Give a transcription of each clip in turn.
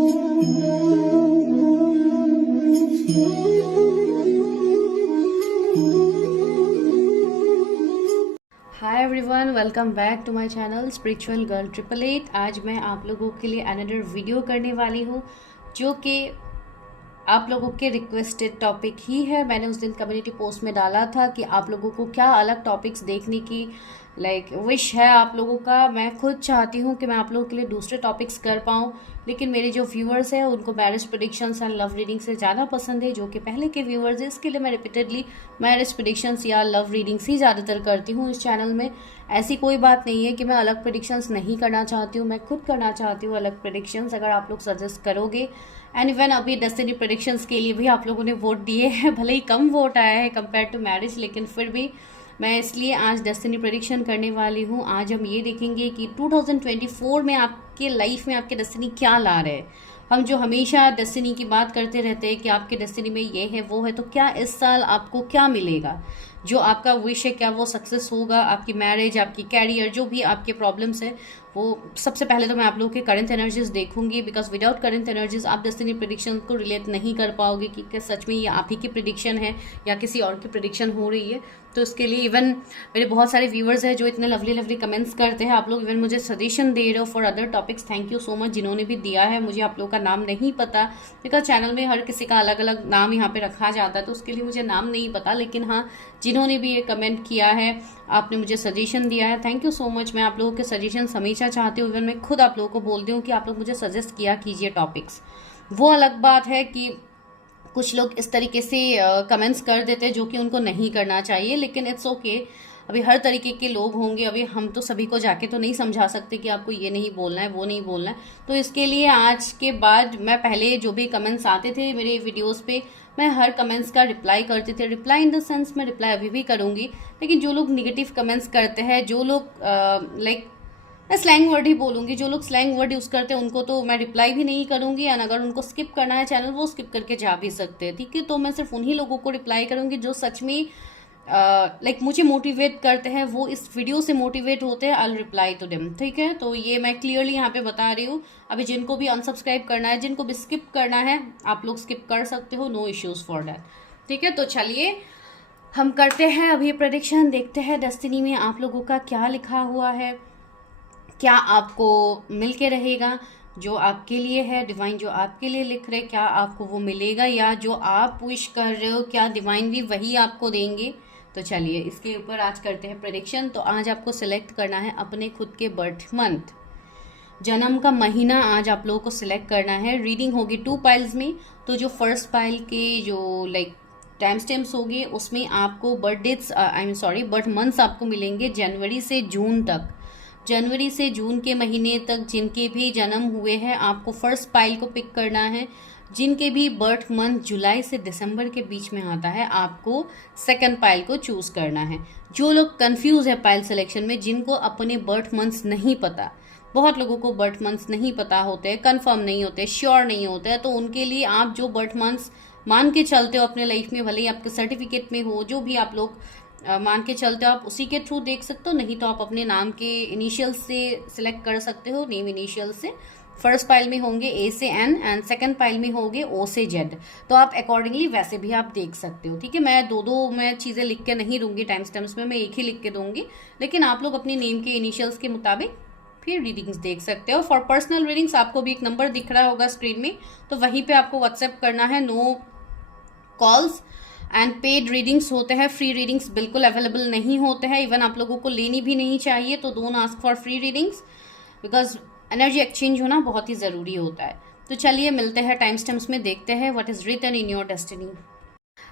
Hi everyone, welcome back to my channel spiritual girl 888। आज मैं आप लोगों के लिए अनदर वीडियो करने वाली हूँ जो कि आप लोगों के रिक्वेस्टेड टॉपिक ही है। मैंने उस दिन कम्युनिटी पोस्ट में डाला था कि आप लोगों को क्या अलग टॉपिक्स देखने की विश है आप लोगों का। मैं खुद चाहती हूँ कि मैं आप लोगों के लिए दूसरे टॉपिक्स कर पाऊँ, लेकिन मेरे जो व्यूअर्स हैं उनको marriage predictions and love reading से ज़्यादा पसंद है, जो कि पहले के व्यूअर्स हैं। इसके लिए मैं रिपीटेडली मैरिज प्रेडिक्शंस या लव रीडिंग्स ही ज़्यादातर करती हूँ इस चैनल में। ऐसी कोई बात नहीं है कि मैं अलग प्रेडिक्शंस नहीं करना चाहती हूँ, मैं खुद करना चाहती हूँ अलग प्रेडिक्शंस, अगर आप लोग सजेस्ट करोगे। एंड इवन अभी डेस्टिनी प्रेडिक्शंस के लिए भी आप लोगों ने वोट दिए हैं, भले ही कम वोट आया है कंपेयर टू मैरिज, लेकिन फिर भी मैं इसलिए आज डेस्टिनी प्रेडिक्शन करने वाली हूँ। आज हम ये देखेंगे कि 2024 में आपके लाइफ में आपके डेस्टिनी क्या ला रहे हैं। हम जो हमेशा डेस्टिनी की बात करते रहते हैं कि आपके डेस्टिनी में ये है वो है, तो क्या इस साल आपको क्या मिलेगा, जो आपका विश है क्या वो सक्सेस होगा। आपकी मैरिज, आपकी कैरियर, जो भी आपके प्रॉब्लम्स है वो सबसे पहले तो मैं आप लोगों के करंट एनर्जीज देखूंगी, बिकॉज विदाउट करंट एनर्जीज आप डेस्टिनी प्रेडिक्शन को रिलेट नहीं कर पाओगे कि क्या सच में ये आप ही की प्रेडिक्शन है या किसी और की प्रेडिक्शन हो रही है। तो इसके लिए इवन मेरे बहुत सारे व्यूअर्स हैं जो इतने लवली लवली कमेंट्स करते हैं, आप लोग इवन मुझे सजेशन दे रहे हो for other topics. Thank you so much जिन्होंने भी दिया है। मुझे आप लोगों का नाम नहीं पता, बिकॉज चैनल में हर किसी का अलग अलग नाम यहाँ पे रखा जाता है, तो उसके लिए मुझे नाम नहीं पता। लेकिन हाँ, जिन्होंने भी ये कमेंट किया है, आपने मुझे सजेशन दिया है, थैंक यू सो मच। मैं आप लोगों के सजेशन हमेशा चाहती हूँ। इवन मैं खुद आप लोगों को बोलती हूँ कि आप लोग मुझे सजेस्ट किया कीजिए टॉपिक्स। वो अलग बात है कि कुछ लोग इस तरीके से कमेंट्स कर देते हैं जो कि उनको नहीं करना चाहिए, लेकिन इट्स ओके। अभी हर तरीके के लोग होंगे, अभी हम तो सभी को जाके तो नहीं समझा सकते कि आपको ये नहीं बोलना है, वो नहीं बोलना है। तो इसके लिए आज के बाद मैं पहले जो भी कमेंट्स आते थे मेरे वीडियोस पे, मैं हर कमेंट्स का रिप्लाई करती थी। रिप्लाई इन द सेंस मैं रिप्लाई अभी भी करूँगी, लेकिन जो लोग निगेटिव कमेंट्स करते हैं, जो लोग मैं स्लैंग वर्ड ही बोलूँगी, जो लोग स्लैंग वर्ड यूज़ करते हैं उनको तो मैं रिप्लाई भी नहीं करूँगी। एंड अगर उनको स्किप करना है चैनल, वो स्किप करके जा भी सकते हैं, ठीक है। तो मैं सिर्फ उन्हीं लोगों को रिप्लाई करूँगी जो सच में मुझे मोटिवेट करते हैं, वो इस वीडियो से मोटिवेट होते हैं। आई रिप्लाई टू देम, ठीक है। तो ये मैं क्लियरली यहाँ पे बता रही हूँ। अभी जिनको भी अनसब्सक्राइब करना है, जिनको भी स्किप करना है, आप लोग स्किप कर सकते हो, नो इश्यूज़ फॉर दैट, ठीक है। तो चलिए हम करते हैं अभी प्रेडिक्शन, देखते हैं डेस्टिनी में आप लोगों का क्या लिखा हुआ है, क्या आपको मिल के रहेगा, जो आपके लिए है डिवाइन जो आपके लिए लिख रहे, क्या आपको वो मिलेगा, या जो आप विश कर रहे हो क्या डिवाइन भी वही आपको देंगे। तो चलिए इसके ऊपर आज करते हैं प्रेडिक्शन। तो आज आपको सिलेक्ट करना है अपने खुद के बर्थ मंथ, जन्म का महीना आज आप लोगों को सिलेक्ट करना है। रीडिंग होगी 2 पाइल्स में। तो जो फर्स्ट पाइल के जो टाइम स्टैम्प्स होगी उसमें आपको बर्थ डेट्स बर्थ मंथ्स आपको मिलेंगे जनवरी से जून तक। जनवरी से जून के महीने तक जिनके भी जन्म हुए हैं, आपको फर्स्ट पाइल को पिक करना है। जिनके भी बर्थ मंथ जुलाई से दिसंबर के बीच में आता है, आपको सेकंड पाइल को चूज करना है। जो लोग कंफ्यूज है पाइल सिलेक्शन में, जिनको अपने बर्थ मंथ्स नहीं पता, बहुत लोगों को बर्थ मंथ्स नहीं पता होते हैं, कंफर्म नहीं होते, श्योर नहीं होते हैं, तो उनके लिए आप जो बर्थ मंथ्स मान के चलते हो अपने लाइफ में, भले ही आपके सर्टिफिकेट में हो, जो भी आप लोग मान के चलते हो, आप उसी के थ्रू देख सकते हो। नहीं तो आप अपने नाम के इनिशियल से सिलेक्ट कर सकते हो, नेम इनिशियल से। फर्स्ट पाइल में होंगे ए से एन एंड सेकंड पाइल में होंगे ओ से जेड। तो आप अकॉर्डिंगली वैसे भी आप देख सकते हो, ठीक है। मैं दो मैं चीज़ें लिख के नहीं दूंगी टाइम स्टैम्प्स में, मैं एक ही लिख के दूंगी, लेकिन आप लोग अपनी नेम के इनिशियल्स के मुताबिक फिर रीडिंग्स देख सकते हो। फॉर पर्सनल रीडिंग्स आपको भी एक नंबर दिख रहा होगा स्क्रीन में, तो वहीं पे आपको व्हाट्सएप करना है। No calls and paid readings होते हैं, फ्री रीडिंग्स बिल्कुल अवेलेबल नहीं होते हैं, इवन आप लोगों को लेनी भी नहीं चाहिए। तो don't ask for free readings, because energy exchange होना बहुत ही ज़रूरी होता है। तो चलिए मिलते हैं टाइम स्टैम्प्स में, देखते हैं what is written in your destiny.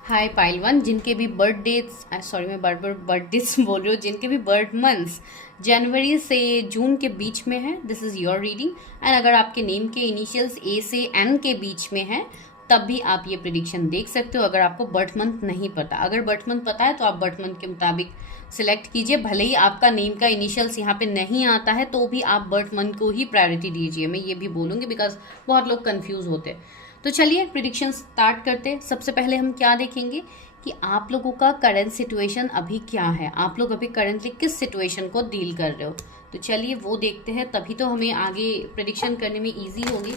Hi pile 1, जिनके भी बर्थ डेट्स मैं बर्थ डेट्स बोल रही हूँ, जिनके भी बर्थ मंथ्स जनवरी से जून के बीच में है, this is your reading. And अगर आपके नेम के इनिशियल्स ए से एन के बीच में है, तब भी आप ये प्रेडिक्शन देख सकते हो। अगर आपको बर्थ मंथ नहीं पता, अगर बर्थ मंथ पता है तो आप बर्थ मंथ के मुताबिक सिलेक्ट कीजिए। भले ही आपका नेम का इनिशियल्स यहाँ पे नहीं आता है, तो भी आप बर्थ मंथ को ही प्रायोरिटी दीजिए, मैं ये भी बोलूँगी, बिकॉज बहुत लोग कंफ्यूज होते हैं। तो चलिए प्रेडिक्शन स्टार्ट करते हैं। सबसे पहले हम क्या देखेंगे कि आप लोगों का करंट सिचुएशन अभी क्या है, आप लोग अभी करंटली किस सिचुएशन को डील कर रहे हो। तो चलिए वो देखते हैं, तभी तो हमें आगे प्रेडिक्शन करने में ईजी होगी।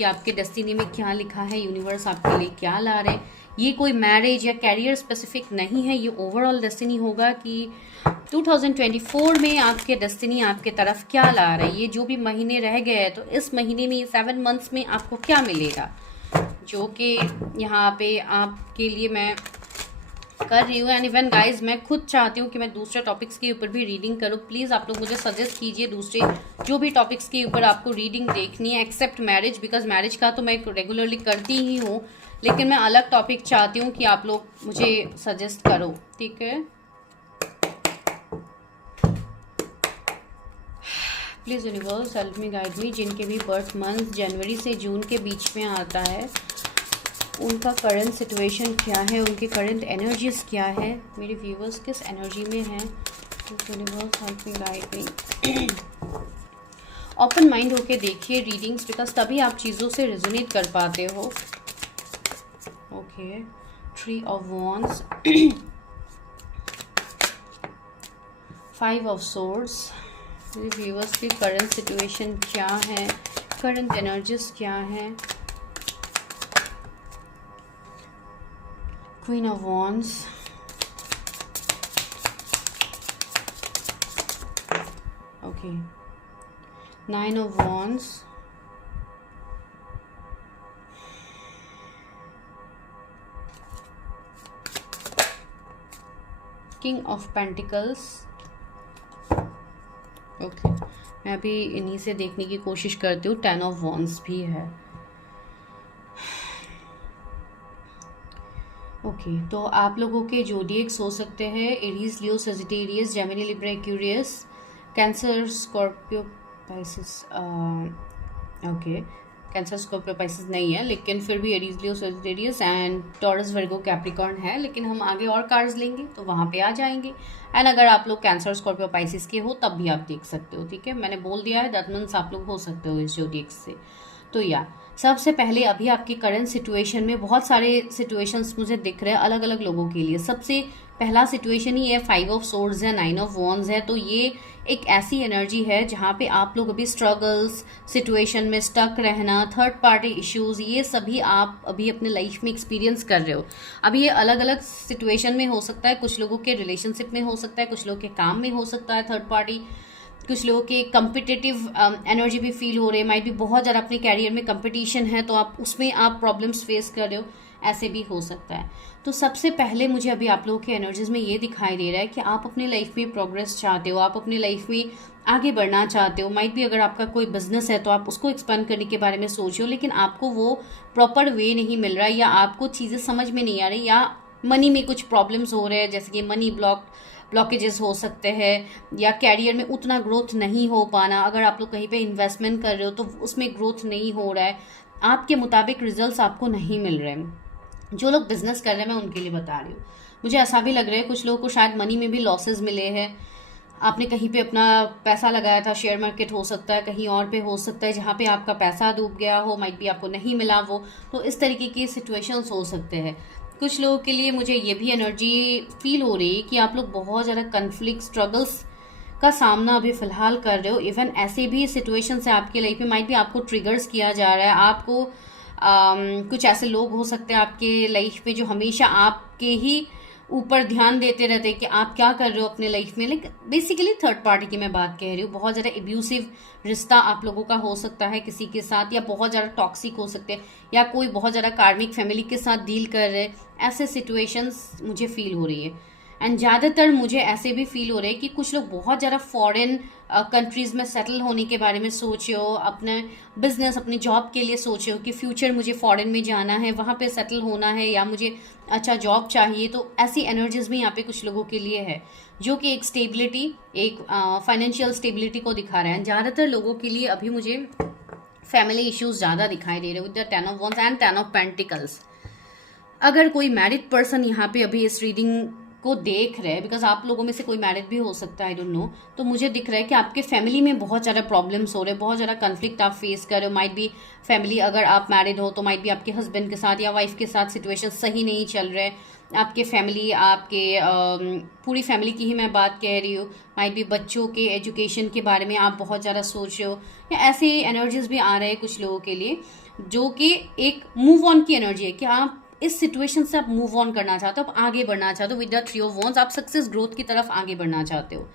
कि आपके डेस्टिनी में क्या लिखा है, यूनिवर्स आपके लिए क्या ला रहे हैं। ये कोई मैरिज या कैरियर स्पेसिफिक नहीं है, ये ओवरऑल डेस्टिनी होगा कि 2024 में आपके डेस्टिनी आपके तरफ क्या ला रही है। ये जो भी महीने रह गए हैं, तो इस महीने में 7 मंथ्स में आपको क्या मिलेगा, जो कि यहाँ पे आपके लिए मैं कर रही हूँ। एंड इवन गाइज, मैं खुद चाहती हूँ कि मैं दूसरे टॉपिक्स के ऊपर भी रीडिंग करूँ। प्लीज़ आप लोग मुझे सजेस्ट कीजिए दूसरे जो भी टॉपिक्स के ऊपर आपको रीडिंग देखनी है, एक्सेप्ट मैरिज, बिकॉज मैरिज का तो मैं रेगुलरली करती ही हूँ, लेकिन मैं अलग टॉपिक चाहती हूँ कि आप लोग मुझे सजेस्ट करो, ठीक है। Please universe help me, guide मी। जिनके भी बर्थ मंथ जनवरी से जून के बीच में आता है, उनका करंट सिचुएशन क्या है, उनके करंट एनर्जीज क्या है, मेरे व्यूवर्स किस एनर्जी में हैं। यूनिवर्स हेल्प मी, गाइड मी। ओपन माइंड होके देखिए रीडिंग्स, बिकॉज तभी आप चीज़ों से रेजोनेट कर पाते हो। Okay, tree of wands, 5 of swords. मेरे व्यूवर्स की करंट सिचुएशन क्या है, करंट एनर्जीज क्या है। Queen of Wands, okay, 9 of Wands, King of Pentacles, okay, मैं अभी इन्हीं से देखने की कोशिश करती हूँ। 10 of Wands भी है। ओके, तो आप लोगों के जोडिएक्स हो सकते हैं Aries, Leo, Sagittarius, Gemini, Libra, Aquarius, Cancer, Scorpio, Pisces. Okay, Cancer, Scorpio, Pisces नहीं है, लेकिन फिर भी Aries, Leo, Sagittarius and Taurus, Virgo, Capricorn है। लेकिन हम आगे और कार्ड्स लेंगे तो वहाँ पे आ जाएंगे। एंड अगर आप लोग कैंसर, स्कॉर्पियो, पाइसेस के हो तब भी आप देख सकते हो, ठीक है। मैंने बोल दिया है 10 मंथ्स आप लोग हो सकते हो इस जोडिएक्स से। तो या सबसे पहले अभी आपकी करंट सिचुएशन में बहुत सारे सिचुएशंस मुझे दिख रहे हैं अलग अलग लोगों के लिए। सबसे पहला सिचुएशन ही है 5 ऑफ सोर्ड्स है, 9 ऑफ वॉन्ड्स है। तो ये एक ऐसी एनर्जी है जहाँ पे आप लोग अभी स्ट्रगल्स, सिचुएशन में स्टक रहना, थर्ड पार्टी इश्यूज, ये सभी आप अभी अपने लाइफ में एक्सपीरियंस कर रहे हो। अभी ये अलग अलग सिचुएशन में हो सकता है, कुछ लोगों के रिलेशनशिप में हो सकता है, कुछ लोगों के काम में हो सकता है थर्ड पार्टी, कुछ लोगों के कम्पिटिटिव एनर्जी भी फील हो रही है। माइट भी बहुत ज़्यादा अपने कैरियर में कंपटीशन है, तो आप उसमें आप प्रॉब्लम्स फेस कर रहे हो, ऐसे भी हो सकता है। तो सबसे पहले मुझे अभी आप लोगों के एनर्जीज में ये दिखाई दे रहा है कि आप अपने लाइफ में प्रोग्रेस चाहते हो, आप अपने लाइफ में आगे बढ़ना चाहते हो। माइट भी अगर आपका कोई बिजनेस है तो आप उसको एक्सपेंड करने के बारे में सोच हो, लेकिन आपको वो प्रॉपर वे नहीं मिल रहा, या आपको चीज़ें समझ में नहीं आ रही, या मनी में कुछ प्रॉब्लम्स हो रहे हैं, जैसे कि मनी ब्लॉकेजेस हो सकते हैं, या कैरियर में उतना ग्रोथ नहीं हो पाना। अगर आप लोग कहीं पे इन्वेस्टमेंट कर रहे हो तो उसमें ग्रोथ नहीं हो रहा है, आपके मुताबिक रिजल्ट्स आपको नहीं मिल रहे हैं। जो लोग बिजनेस कर रहे हैं मैं उनके लिए बता रही हूँ। मुझे ऐसा भी लग रहा है कुछ लोगों को शायद मनी में भी लॉसेस मिले हैं। आपने कहीं पे अपना पैसा लगाया था, शेयर मार्केट हो सकता है, कहीं और पे हो सकता है जहाँ पे आपका पैसा डूब गया हो, माइट भी आपको नहीं मिला वो। तो इस तरीके की सिचुएशंस हो सकते हैं। कुछ लोगों के लिए मुझे ये भी एनर्जी फील हो रही है कि आप लोग बहुत ज़्यादा कन्फ्लिक्ट, स्ट्रगल्स का सामना अभी फ़िलहाल कर रहे हो। इवन ऐसे भी सिचुएशंस है आपके लाइफ में, माइट भी आपको ट्रिगर्स किया जा रहा है। आपको कुछ ऐसे लोग हो सकते हैं आपके लाइफ में जो हमेशा आपके ही ऊपर ध्यान देते रहते हैं कि आप क्या कर रहे हो अपने लाइफ में। लाइक बेसिकली थर्ड पार्टी की मैं बात कह रही हूँ। बहुत ज़्यादा एब्यूसिव रिश्ता आप लोगों का हो सकता है किसी के साथ, या बहुत ज़्यादा टॉक्सिक हो सकते हैं, या कोई बहुत ज़्यादा कार्मिक फैमिली के साथ डील कर रहे, ऐसे सिचुएशंस मुझे फील हो रही है। एंड ज़्यादातर मुझे ऐसे भी फील हो रहे हैं कि कुछ लोग बहुत ज़्यादा फॉरेन कंट्रीज़ में सेटल होने के बारे में सोचे हो, अपने बिजनेस, अपनी जॉब के लिए सोचे हो कि फ्यूचर मुझे फॉरेन में जाना है, वहाँ पे सेटल होना है, या मुझे अच्छा जॉब चाहिए। तो ऐसी एनर्जीज भी यहाँ पे कुछ लोगों के लिए है, जो कि एक स्टेबिलिटी, एक फाइनेंशियल स्टेबिलिटी को दिखा रहा है। ज़्यादातर लोगों के लिए अभी मुझे फैमिली इश्यूज ज़्यादा दिखाई दे रहे हैं with the 10 of wands and 10 of pentacles. अगर कोई मैरिड पर्सन यहाँ पे अभी इस रीडिंग को देख रहे हैं, बिकॉज आप लोगों में से कोई मैरिड भी हो सकता है, आई डोंट नो, तो मुझे दिख रहा है कि आपके फैमिली में बहुत ज़्यादा प्रॉब्लम्स हो रहे हैं, बहुत ज़्यादा कन्फ्लिक्ट आप फेस कर रहे हो। माइट बी फैमिली, अगर आप मैरिड हो तो माइट बी आपके हस्बैंड के साथ या वाइफ के साथ सिचुएशन सही नहीं चल रहे, आपके फैमिली, आपके पूरी फैमिली की ही मैं बात कह रही हूँ, माइट भी बच्चों के एजुकेशन के बारे में आप बहुत ज़्यादा सोच रहे हो, या ऐसे एनर्जीज भी आ रहे हैं कुछ लोगों के लिए, जो कि एक मूव ऑन की एनर्जी है कि आप इस सिचुएशन से आप मूव ऑन करना चाहते हो, आप आगे बढ़ना चाहते हो with the three of wands, आप सक्सेस ग्रोथ की तरफ आगे बढ़ना चाहते हो।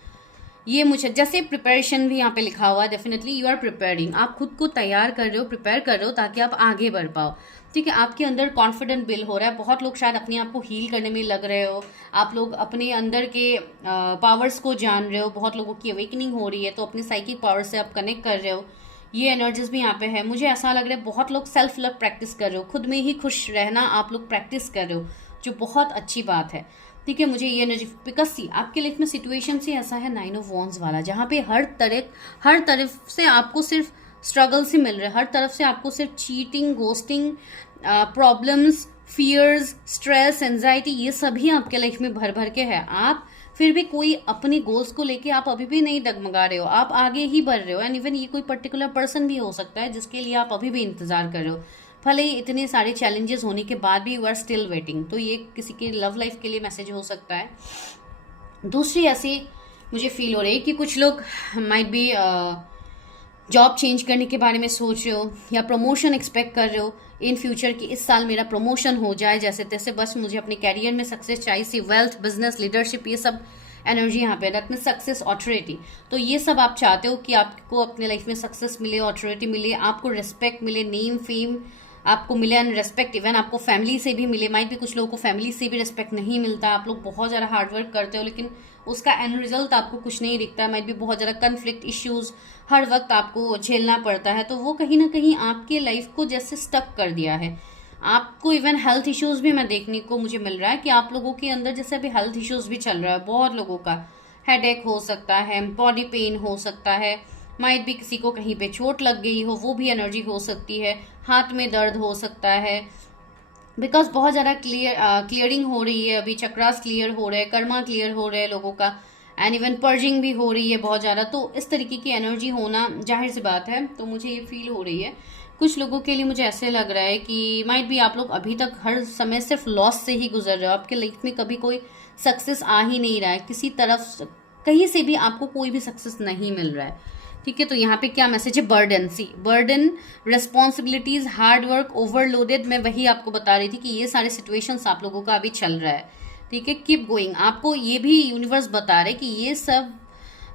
ये मुझे जैसे प्रिपरेशन भी यहाँ पे लिखा हुआ है, डेफिनेटली यू आर प्रिपेयरिंग, आप खुद को तैयार कर रहे हो, प्रिपेयर कर रहे हो ताकि आप आगे बढ़ पाओ। ठीक है, आपके अंदर कॉन्फिडेंट बिल्ड हो रहा है। बहुत लोग शायद अपने आप को हील करने में लग रहे हो, आप लोग अपने अंदर के पावर्स को जान रहे हो, बहुत लोगों की अवेकनिंग हो रही है, तो अपने साइकिक पावर से आप कनेक्ट कर रहे हो। ये एनर्जीज भी यहाँ पे है। मुझे ऐसा लग रहा है बहुत लोग सेल्फ लव प्रैक्टिस कर रहे हो, खुद में ही खुश रहना आप लोग प्रैक्टिस कर रहे हो, जो बहुत अच्छी बात है। ठीक है, मुझे ये एनर्जी, बिकॉज सी आपके लाइफ में सिचुएशन से ऐसा है 9 ऑफ वॉन्ड्स वाला, जहाँ पे हर तरफ से आपको सिर्फ स्ट्रगल से मिल रहा है, हर तरफ से आपको सिर्फ cheating, ghosting, problems, fears, stress, anxiety, ये सभी आपके लाइफ में भर भर के है। आप फिर भी कोई अपने गोल्स को लेके आप अभी भी नहीं डगमगा रहे हो, आप आगे ही बढ़ रहे हो। एंड इवन ये कोई पर्टिकुलर पर्सन भी हो सकता है जिसके लिए आप अभी भी इंतजार कर रहे हो, भले ही इतने सारे चैलेंजेस होने के बाद भी यू आर स्टिल वेटिंग। तो ये किसी के लव लाइफ के लिए मैसेज हो सकता है। दूसरी ऐसी मुझे फील हो रही है कि कुछ लोग माइट बी जॉब चेंज करने के बारे में सोच रहे हो, या प्रमोशन एक्सपेक्ट कर रहे हो इन फ्यूचर कि इस साल मेरा प्रमोशन हो जाए जैसे तैसे, बस मुझे अपने कैरियर में सक्सेस चाहिए सी, वेल्थ, बिजनेस, लीडरशिप, ये सब एनर्जी यहाँ पे दैट मीन सक्सेस, ऑथोरिटी। तो ये सब आप चाहते हो कि आपको अपने लाइफ में सक्सेस मिले, ऑथोरिटी मिले, आपको रिस्पेक्ट मिले, नेम फेम आपको मिले, एंड रेस्पेक्ट इवन आपको फैमिली से भी मिले। माइट भी कुछ लोगों को फैमिली से भी रिस्पेक्ट नहीं मिलता, आप लोग बहुत ज़्यादा हार्डवर्क करते हो लेकिन उसका एंड रिजल्ट आपको कुछ नहीं दिखता। माइट भी बहुत ज़्यादा कन्फ्लिक्ट, इश्यूज हर वक्त आपको झेलना पड़ता है, तो वो कहीं ना कहीं आपके लाइफ को जैसे स्टक कर दिया है। आपको इवन हेल्थ इश्यूज भी मैं देखने को मुझे मिल रहा है कि आप लोगों के अंदर जैसे अभी हेल्थ इश्यूज भी चल रहा है, बहुत लोगों का हेडेक हो सकता है, बॉडी पेन हो सकता है, माइट भी किसी को कहीं पे चोट लग गई हो, वो भी एनर्जी हो सकती है, हाथ में दर्द हो सकता है, बिकॉज बहुत ज़्यादा क्लियरिंग हो रही है, अभी चक्रास क्लियर हो रहे हैं, कर्मा क्लियर हो रहे हैं लोगों का, एंड इवन पर्जिंग भी हो रही है बहुत ज़्यादा। तो इस तरीके की एनर्जी होना जाहिर सी बात है, तो मुझे ये फील हो रही है। कुछ लोगों के लिए मुझे ऐसे लग रहा है कि माइट भी आप लोग अभी तक हर समय सिर्फ लॉस से ही गुजर रहे हो, आपके लाइफ में कभी कोई सक्सेस आ ही नहीं रहा है, किसी तरफ कहीं से भी आपको कोई भी सक्सेस नहीं मिल रहा है। ठीक है, तो यहाँ पे क्या मैसेज है, burden, see burden, responsibilities, hard work, overloaded. मैं वही आपको बता रही थी कि ये सारे सिचुएशंस आप लोगों का अभी चल रहा है। ठीक है, कीप गोइंग, आपको ये भी यूनिवर्स बता रहे कि ये सब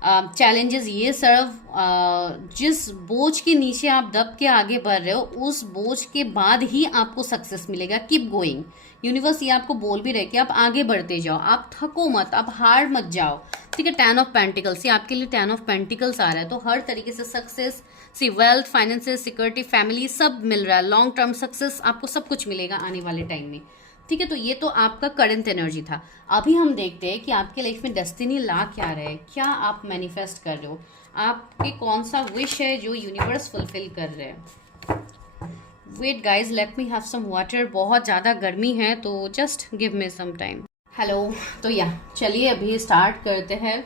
चैलेंजेस, ये सब जिस बोझ के नीचे आप दब के आगे बढ़ रहे हो, उस बोझ के बाद ही आपको सक्सेस मिलेगा। कीप गोइंग, यूनिवर्स ये आपको बोल भी रहे कि आप आगे बढ़ते जाओ, आप थको मत, आप हार मत जाओ। ठीक है, 10 ऑफ पेंटिकल्स, ये आपके लिए 10 ऑफ पेंटिकल्स आ रहा है, तो हर तरीके से सक्सेस, सी वेल्थ, फाइनेंसेस, सिक्योरिटी, फैमिली, सब मिल रहा है, लॉन्ग टर्म सक्सेस, आपको सब कुछ मिलेगा आने वाले टाइम में। ठीक है, तो ये तो आपका करंट एनर्जी था। अभी हम देखते हैं कि आपके लाइफ में डेस्टिनी ला क्या रहे, क्या आप मैनिफेस्ट कर रहे हो, आपके कौन सा विश है जो यूनिवर्स फुलफिल कर रहे हैं। Wait guys, let me have some water, बहुत ज़्यादा गर्मी है, तो just give me some time. Hello, तो या चलिए अभी स्टार्ट करते हैं।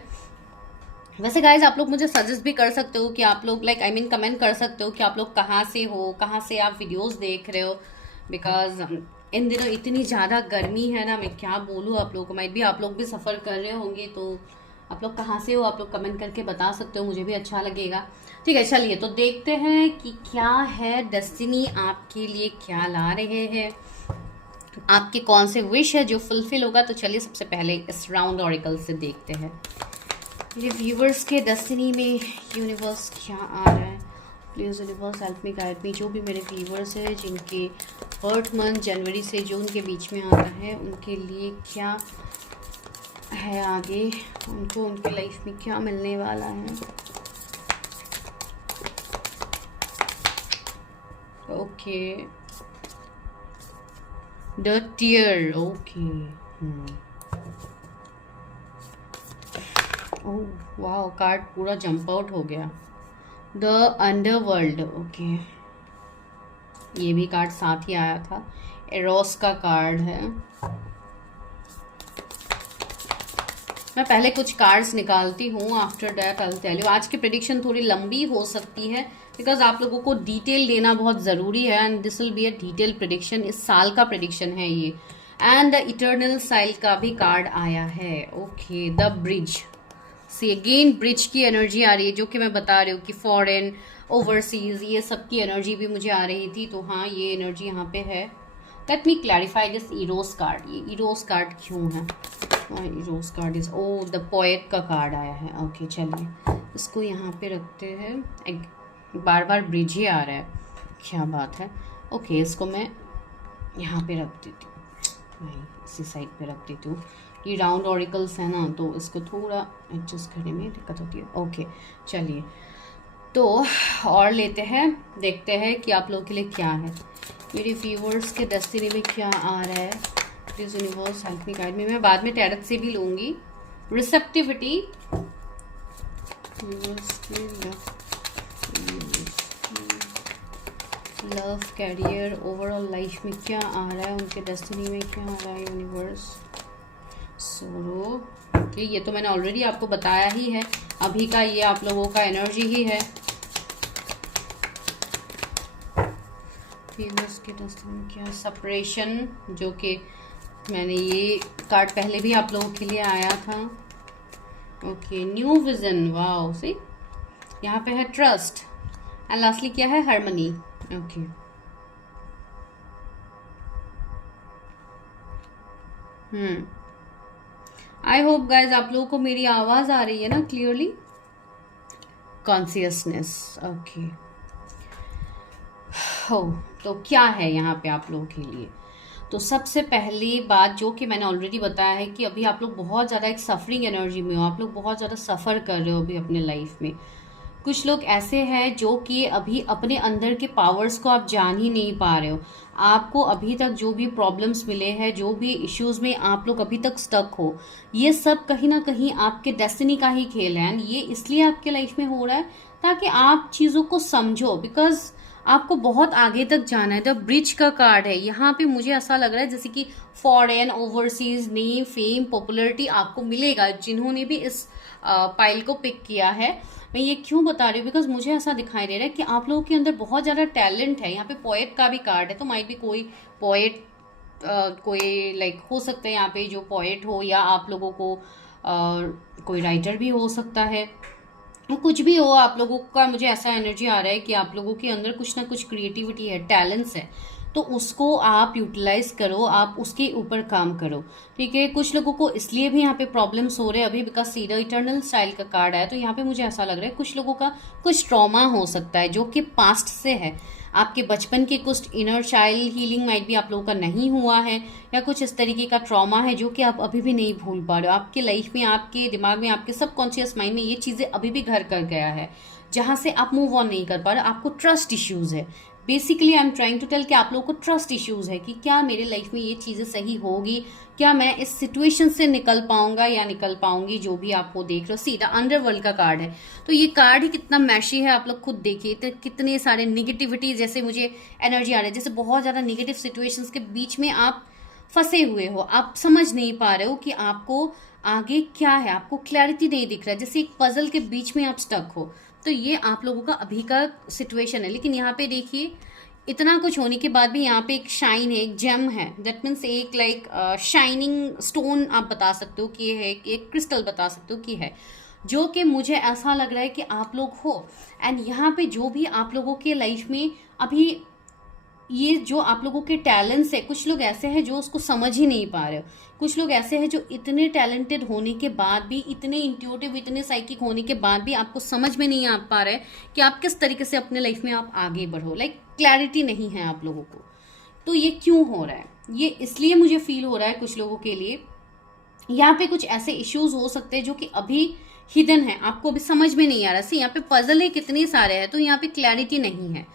वैसे गाइज आप लोग मुझे सजेस्ट भी कर सकते हो कि आप लोग कमेंट कर सकते हो कि आप लोग कहाँ से हो, कहाँ से आप वीडियोस देख रहे हो, बिकॉज इन दिनों इतनी ज़्यादा गर्मी है ना, मैं क्या बोलूँ आप लोगों को। माइट भी आप लोग भी सफ़र कर रहे होंगे, तो आप लोग कहाँ से हो आप लोग कमेंट करके बता सकते हो, मुझे भी अच्छा लगेगा। ठीक है, चलिए तो देखते हैं कि क्या है डेस्टिनी आपके लिए, क्या ला रहे हैं, आपके कौन से विश है जो फुलफिल होगा। तो चलिए सबसे पहले इस राउंड ऑरिकल से देखते हैं मेरे व्यूवर्स के डेस्टिनी में यूनिवर्स क्या आ रहा है। Please universe help me, guide मी। जो भी मेरे व्यूवर्स हैं जिनके बर्थ मंथ जनवरी से जून के बीच में आता है, उनके लिए क्या है आगे, उनको उनके लाइफ में क्या मिलने वाला है। ओके, द टीयर, ओके, ओह वाह, कार्ड पूरा जंप आउट हो गया। द अंडरवर्ल्ड, ओके, ये भी कार्ड साथ ही आया था, एरोस का कार्ड है। मैं पहले कुछ कार्ड्स निकालती हूँ, after that I will tell you. आज की प्रेडिक्शन थोड़ी लंबी हो सकती है बिकॉज आप लोगों को डिटेल देना बहुत ज़रूरी है, and this will be a detail prediction. इस साल का प्रेडिक्शन है ये, एंड द इटर्नल साइल का भी कार्ड आया है। Okay, the bridge. See again bridge की एनर्जी आ रही है, जो कि मैं बता रही हूँ कि फॉरेन, ओवरसीज, ये सब की एनर्जी भी मुझे आ रही थी। तो हाँ, ये एनर्जी यहाँ पे है। Let me clarify this Eros card. ये इरोस कार्ड क्यों है? Eros card is, oh the poet का कार्ड आया है। ओके, चलिए इसको यहाँ पे रखते हैं। बार बार ब्रिज ही आ रहा है, क्या बात है। ओके, इसको मैं यहाँ पे रख देती हूँ, नहीं इसी साइड पे रख देती हूँ। ये राउंड ऑरिकल्स है ना, तो इसको थोड़ा एडजस्ट करने में दिक्कत होती है। ओके, चलिए तो और लेते हैं, देखते हैं कि आप लोगों के लिए क्या है, मेरे व्यूअर्स के डेस्टिनी में क्या आ रहा है। Please universe help me guide me. मैं बाद में टैरट से भी लूँगी। Receptivity, love, career, overall life में क्या आ रहा है, उनके डेस्टिनी में क्या आ रहा है यूनिवर्स। सोरो, ओके, ये तो मैंने ऑलरेडी आपको बताया ही है। अभी का ये आप लोगों का एनर्जी ही है। व्यूअर्स के डेस्टिनी में क्या, सेपरेशन, जो कि मैंने ये कार्ड पहले भी आप लोगों के लिए आया था। ओके, न्यू विजन, वाओ, सी यहाँ पे है ट्रस्ट, एंड लास्टली क्या है, harmony. Okay, I hope guys आप लोगों को मेरी आवाज आ रही है ना क्लियरली। Consciousness, okay. हो, तो क्या है यहाँ पे आप लोगों के लिए। तो सबसे पहली बात जो कि मैंने ऑलरेडी बताया है कि अभी आप लोग बहुत ज़्यादा एक सफरिंग एनर्जी में हो, आप लोग बहुत ज़्यादा सफ़र कर रहे हो अभी अपने लाइफ में। कुछ लोग ऐसे हैं जो कि अभी अपने अंदर के पावर्स को आप जान ही नहीं पा रहे हो। आपको अभी तक जो भी प्रॉब्लम्स मिले हैं, जो भी इश्यूज में आप लोग अभी तक स्टक हो, ये सब कहीं ना कहीं आपके डेस्टिनी का ही खेल है। एंड ये इसलिए आपके लाइफ में हो रहा है ताकि आप चीज़ों को समझो, बिकॉज आपको बहुत आगे तक जाना है। द ब्रिज का कार्ड है यहाँ पे। मुझे ऐसा लग रहा है जैसे कि foreign, overseas name, fame, popularity आपको मिलेगा जिन्होंने भी इस पाइल को पिक किया है। मैं ये क्यों बता रही हूँ, बिकॉज मुझे ऐसा दिखाई दे रहा है कि आप लोगों के अंदर बहुत ज़्यादा टैलेंट है। यहाँ पे पोएट का भी कार्ड है, तो माइट भी कोई पोएट, कोई लाइक हो सकता है यहाँ पे जो पोएट हो, या आप लोगों को कोई राइटर भी हो सकता है। कुछ भी हो आप लोगों का, मुझे ऐसा एनर्जी आ रहा है कि आप लोगों के अंदर कुछ ना कुछ क्रिएटिविटी है, टैलेंट्स है, तो उसको आप यूटिलाइज करो, आप उसके ऊपर काम करो। ठीक है, कुछ लोगों को इसलिए भी यहाँ पे प्रॉब्लम्स हो रहे हैं अभी बिकॉज सीधा इटर्नल स्टाइल का कार्ड है। तो यहाँ पे मुझे ऐसा लग रहा है कुछ लोगों का कुछ ट्रॉमा हो सकता है जो कि पास्ट से है। आपके बचपन के कुछ इनर चाइल्ड हीलिंग माइट भी आप लोगों का नहीं हुआ है, या कुछ इस तरीके का ट्रॉमा है जो कि आप अभी भी नहीं भूल पा रहे हो। आपके लाइफ में, आपके दिमाग में, आपके सबकॉन्शियस माइंड में ये चीज़ें अभी भी घर कर गया है, जहाँ से आप मूव ऑन नहीं कर पा रहे। आपको ट्रस्ट इश्यूज है। Basically I am trying to tell कि आप लोगों को ट्रस्ट इश्यूज है कि क्या मेरे लाइफ में ये चीज़ें सही होगी, क्या मैं इस सिचुएशन से निकल पाऊंगा या निकल पाऊंगी, जो भी आप वो देख रहे हो। सीधा अंडरवर्ल्ड का कार्ड है, तो ये कार्ड ही कितना मैशी है, आप लोग खुद देखिए। तो कितने सारे निगेटिविटी, जैसे मुझे एनर्जी आ रही है जैसे बहुत ज़्यादा निगेटिव सिचुएशंस के बीच में आप फंसे हुए हो, आप समझ नहीं पा रहे हो कि आपको आगे क्या है, आपको क्लैरिटी नहीं दिख रहा है, जैसे एक पजल के बीच में आप स्टक हो। तो ये आप लोगों का अभी का सिचुएशन है। लेकिन यहाँ पे देखिए, इतना कुछ होने के बाद भी यहाँ पे एक शाइन है, एक जेम है। दैट मीन्स एक लाइक शाइनिंग स्टोन आप बता सकते हो कि है, एक क्रिस्टल बता सकते हो कि है, जो कि मुझे ऐसा लग रहा है कि आप लोग हो। एंड यहाँ पे जो भी आप लोगों के लाइफ में अभी ये जो आप लोगों के टैलेंट्स है, कुछ लोग ऐसे हैं जो उसको समझ ही नहीं पा रहे हो। कुछ लोग ऐसे हैं जो इतने टैलेंटेड होने के बाद भी, इतने इंट्यूटिव, इतने साइकिक होने के बाद भी आपको समझ में नहीं आ पा रहा है कि आप किस तरीके से अपने लाइफ में आप आगे बढ़ो। लाइक क्लैरिटी नहीं है आप लोगों को। तो ये क्यों हो रहा है? ये इसलिए मुझे फील हो रहा है कुछ लोगों के लिए यहाँ पे कुछ ऐसे इश्यूज हो सकते हैं जो कि अभी हिडन है, आपको अभी समझ में नहीं आ रहा। सी यहाँ पे पजल है कितने सारे हैं, तो यहाँ पे क्लैरिटी नहीं है।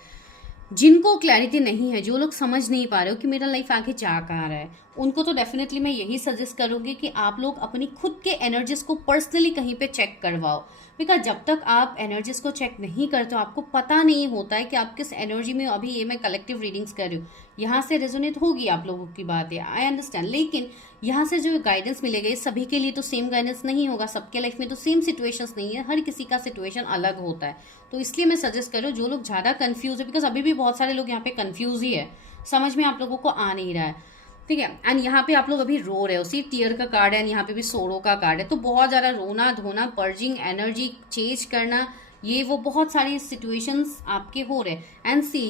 जिनको क्लैरिटी नहीं है, जो लोग समझ नहीं पा रहे हो कि मेरा लाइफ आगे जा कहाँ रहा है, उनको तो डेफिनेटली मैं यही सजेस्ट करूंगी कि आप लोग अपनी खुद के एनर्जीज को पर्सनली कहीं पे चेक करवाओ। बिकॉज जब तक आप एनर्जीज को चेक नहीं करते हो, आपको पता नहीं होता है कि आप किस एनर्जी में। अभी ये मैं कलेक्टिव रीडिंग्स कर रही हूँ, यहाँ से रेजोनेट होगी आप लोगों की बात है, आई अंडरस्टैंड। लेकिन यहाँ से जो गाइडेंस मिलेगा, ये सभी के लिए तो सेम गाइडेंस नहीं होगा, सबके लाइफ में तो सेम सिचुएशंस नहीं है, हर किसी का सिचुएशन अलग होता है। तो इसलिए मैं सजेस्ट कर रही हूँ जो लोग ज़्यादा कन्फ्यूज है, बिकॉज अभी भी बहुत सारे लोग यहाँ पे कन्फ्यूज ही है, समझ में आप लोगों को आ नहीं रहा है, ठीक है। एंड यहाँ पे आप लोग अभी रो रहे हो, सी टीयर का कार्ड है, एंड यहाँ पे भी सोरो का कार्ड है। तो बहुत ज्यादा रोना धोना, पर्जिंग, एनर्जी चेंज करना, ये वो बहुत सारी सिचुएशंस आपके हो रहे हैं। एंड सी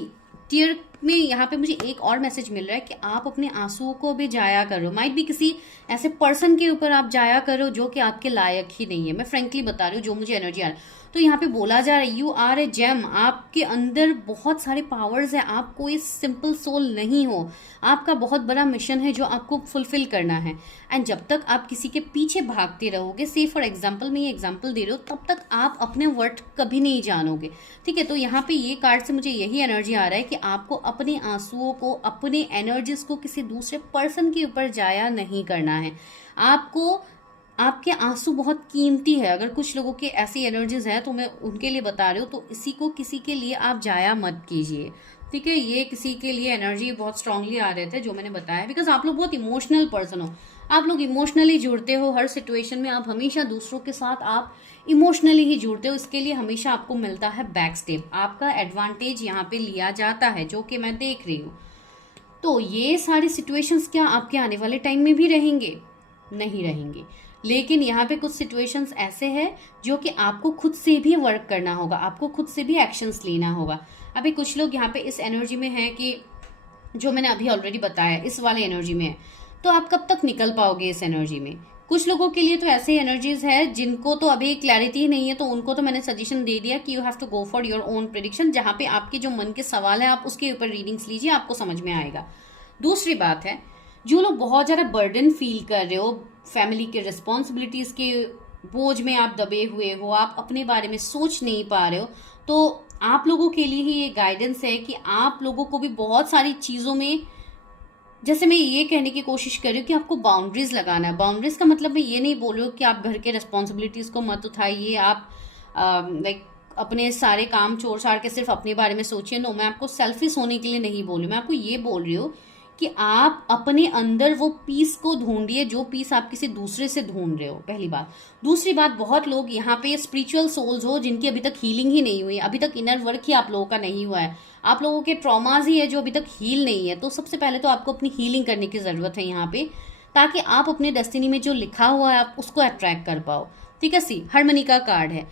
टीयर में यहाँ पे मुझे एक और मैसेज मिल रहा है कि आप अपने आंसुओं को भी जाया करो। माइट भी किसी ऐसे पर्सन के ऊपर आप जाया करो जो कि आपके लायक ही नहीं है। मैं फ्रेंकली बता रही हूँ जो मुझे एनर्जी आ रहा है। तो यहाँ पे बोला जा रहा है यू आर ए जेम, आपके अंदर बहुत सारे पावर्स है, आप कोई सिंपल सोल नहीं हो, आपका बहुत बड़ा मिशन है जो आपको फुलफिल करना है। एंड जब तक आप किसी के पीछे भागते रहोगे, से फॉर एग्जाम्पल मैं ये एग्जाम्पल दे रही हूँ, तब तक आप अपने वर्थ कभी नहीं जानोगे। ठीक है। तो यहाँ पे ये कार्ड से मुझे यही एनर्जी आ रहा है कि आपको अपने आंसुओं को, अपने एनर्जीज को किसी दूसरे पर्सन के ऊपर जाया नहीं करना है। आपको, आपके आंसू बहुत कीमती है। अगर कुछ लोगों के ऐसी एनर्जीज है तो मैं उनके लिए बता रही हूँ, तो इसी को किसी के लिए आप जाया मत कीजिए। ठीक है। ये किसी के लिए एनर्जी बहुत स्ट्रांगली आ रहे थे जो मैंने बताया, बिकॉज आप लोग बहुत इमोशनल पर्सन हो, आप लोग इमोशनली जुड़ते हो हर सिचुएशन में, आप हमेशा दूसरों के साथ आप इमोशनली ही जुड़ते हो। इसके लिए हमेशा आपको मिलता है बैक स्टेप, आपका एडवांटेज यहाँ पे लिया जाता है, जो कि मैं देख रही हूँ। तो ये सारी सिचुएशंस क्या आपके आने वाले टाइम में भी रहेंगे? नहीं रहेंगे। लेकिन यहाँ पे कुछ सिचुएशंस ऐसे हैं जो कि आपको खुद से भी वर्क करना होगा, आपको खुद से भी एक्शंस लेना होगा। अभी कुछ लोग यहाँ पे इस एनर्जी में हैं कि जो मैंने अभी ऑलरेडी बताया, इस वाले एनर्जी में है, तो आप कब तक निकल पाओगे इस एनर्जी में? कुछ लोगों के लिए तो ऐसे एनर्जीज है जिनको तो अभी क्लैरिटी नहीं है, तो उनको तो मैंने सजेशन दे दिया कि you have to go for your own prediction, जहां पे आपके जो मन के सवाल है आप उसके ऊपर रीडिंग्स लीजिए, आपको समझ में आएगा। दूसरी बात है, जो लोग बहुत ज्यादा बर्डन फील कर रहे हो, फैमिली के रिस्पॉन्सिबिलिटीज के बोझ में आप दबे हुए हो, आप अपने बारे में सोच नहीं पा रहे हो, तो आप लोगों के लिए ही ये गाइडेंस है कि आप लोगों को भी बहुत सारी चीजों में, जैसे मैं ये कहने की कोशिश कर रही हूँ कि आपको बाउंड्रीज लगाना है। बाउंड्रीज का मतलब मैं ये नहीं बोल रही हूँ कि आप घर के रिस्पॉन्सिबिलिटीज को मत उठाइए, आप लाइक अपने सारे काम छोड़ छाड़ के सिर्फ अपने बारे में सोचिए। नो, मैं आपको सेल्फिश होने के लिए नहीं बोल रही, मैं आपको ये बोल रही हूँ कि आप अपने अंदर वो पीस को ढूंढिए जो पीस आप किसी दूसरे से ढूंढ रहे हो, पहली बात। दूसरी बात, बहुत लोग यहाँ पे स्पिरिचुअल सोल्स हो जिनकी अभी तक हीलिंग ही नहीं हुई, अभी तक इनर वर्क ही आप लोगों का नहीं हुआ है, आप लोगों के ट्रॉमाज ही है जो अभी तक हील नहीं है। तो सबसे पहले तो आपको अपनी हीलिंग करने की जरूरत है यहाँ पे, ताकि आप अपने डेस्टिनी में जो लिखा हुआ है आप उसको अट्रैक्ट कर पाओ। ठीक है। सी हार्मनी का कार्ड है,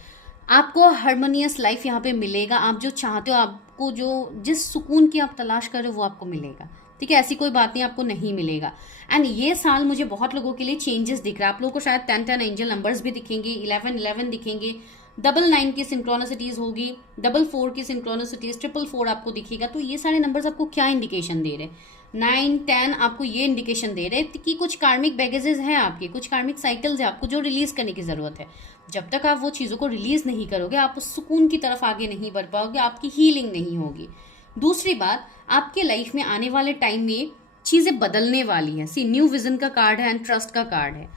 आपको हार्मोनियस लाइफ यहाँ पे मिलेगा, आप जो चाहते हो, आपको जो जिस सुकून की आप तलाश कर रहे हो वो आपको मिलेगा। ठीक है। ऐसी कोई बात नहीं आपको नहीं मिलेगा। एंड ये साल मुझे बहुत लोगों के लिए चेंजेस दिख रहा है। आप लोगों को शायद 10 एंजल नंबर्स भी दिखेंगे, 11 दिखेंगे, 99 की सिंक्रोनिसिटीज होगी, 44 की सिंक्रोनिसिटीज, 444 आपको दिखेगा। तो ये सारे नंबर्स आपको क्या इंडिकेशन दे रहे हैं? 9, 10 आपको ये इंडिकेशन दे रहे हैं कि कुछ कार्मिक बैगेजेस हैं आपके, कुछ कार्मिक साइकिल्स हैं आपको जो रिलीज करने की जरूरत है। जब तक आप वो चीजों को रिलीज नहीं करोगे, आप उस सुकून की तरफ आगे नहीं बढ़ पाओगे, आपकी हीलिंग नहीं होगी। दूसरी बात, आपके लाइफ में आने वाले टाइम में चीजें बदलने वाली हैं। सी न्यू विजन का कार्ड है एंड ट्रस्ट का कार्ड है।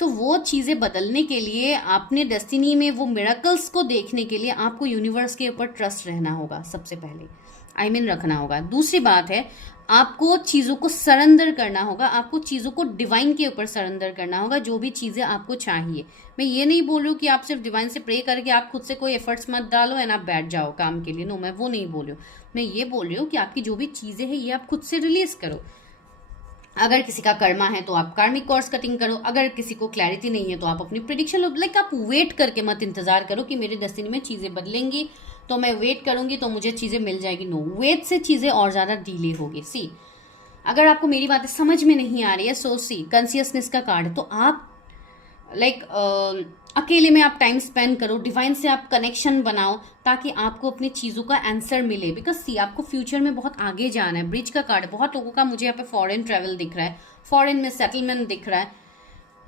तो वो चीजें बदलने के लिए, अपने डेस्टिनी में वो मिरेकल्स को देखने के लिए आपको यूनिवर्स के ऊपर ट्रस्ट रहना होगा, सबसे पहले रखना होगा। दूसरी बात है, आपको चीजों को सरेंडर करना होगा, आपको चीजों को डिवाइन के ऊपर सरेंडर करना होगा, जो भी चीजें आपको चाहिए। मैं ये नहीं बोल रही हूँ कि आप सिर्फ डिवाइन से प्रे करके आप खुद से कोई एफर्ट्स मत डालो एंड आप बैठ जाओ काम के लिए। नो, मैं वो नहीं बोल रही हूँ। मैं ये बोल रही हूँ कि आपकी जो भी चीजें हैं ये आप खुद से रिलीज करो। अगर किसी का कर्मा है तो आप कार्मिक कॉर्ड्स कटिंग करो, अगर किसी को क्लैरिटी नहीं है तो आप अपनी प्रेडिक्शन लो। लाइक आप वेट करके मत इंतजार करो कि मेरे डेस्टिनी में चीजें बदलेंगी तो मैं वेट करूंगी तो मुझे चीजें मिल जाएगी। नो, वेट से चीजें और ज्यादा डिले होगी। सी, अगर आपको मेरी बातें समझ में नहीं आ रही है, सो सी कॉन्शियसनेस का कार्ड है, तो आप लाइक अकेले में आप टाइम स्पेंड करो, डिवाइन से आप कनेक्शन बनाओ, ताकि आपको अपनी चीजों का आंसर मिले। बिकॉज सी, आपको फ्यूचर में बहुत आगे जाना है। ब्रिज का कार्ड है, बहुत लोगों का मुझे यहाँ पे फॉरेन ट्रेवल दिख रहा है, फॉरेन में सेटलमेंट दिख रहा है।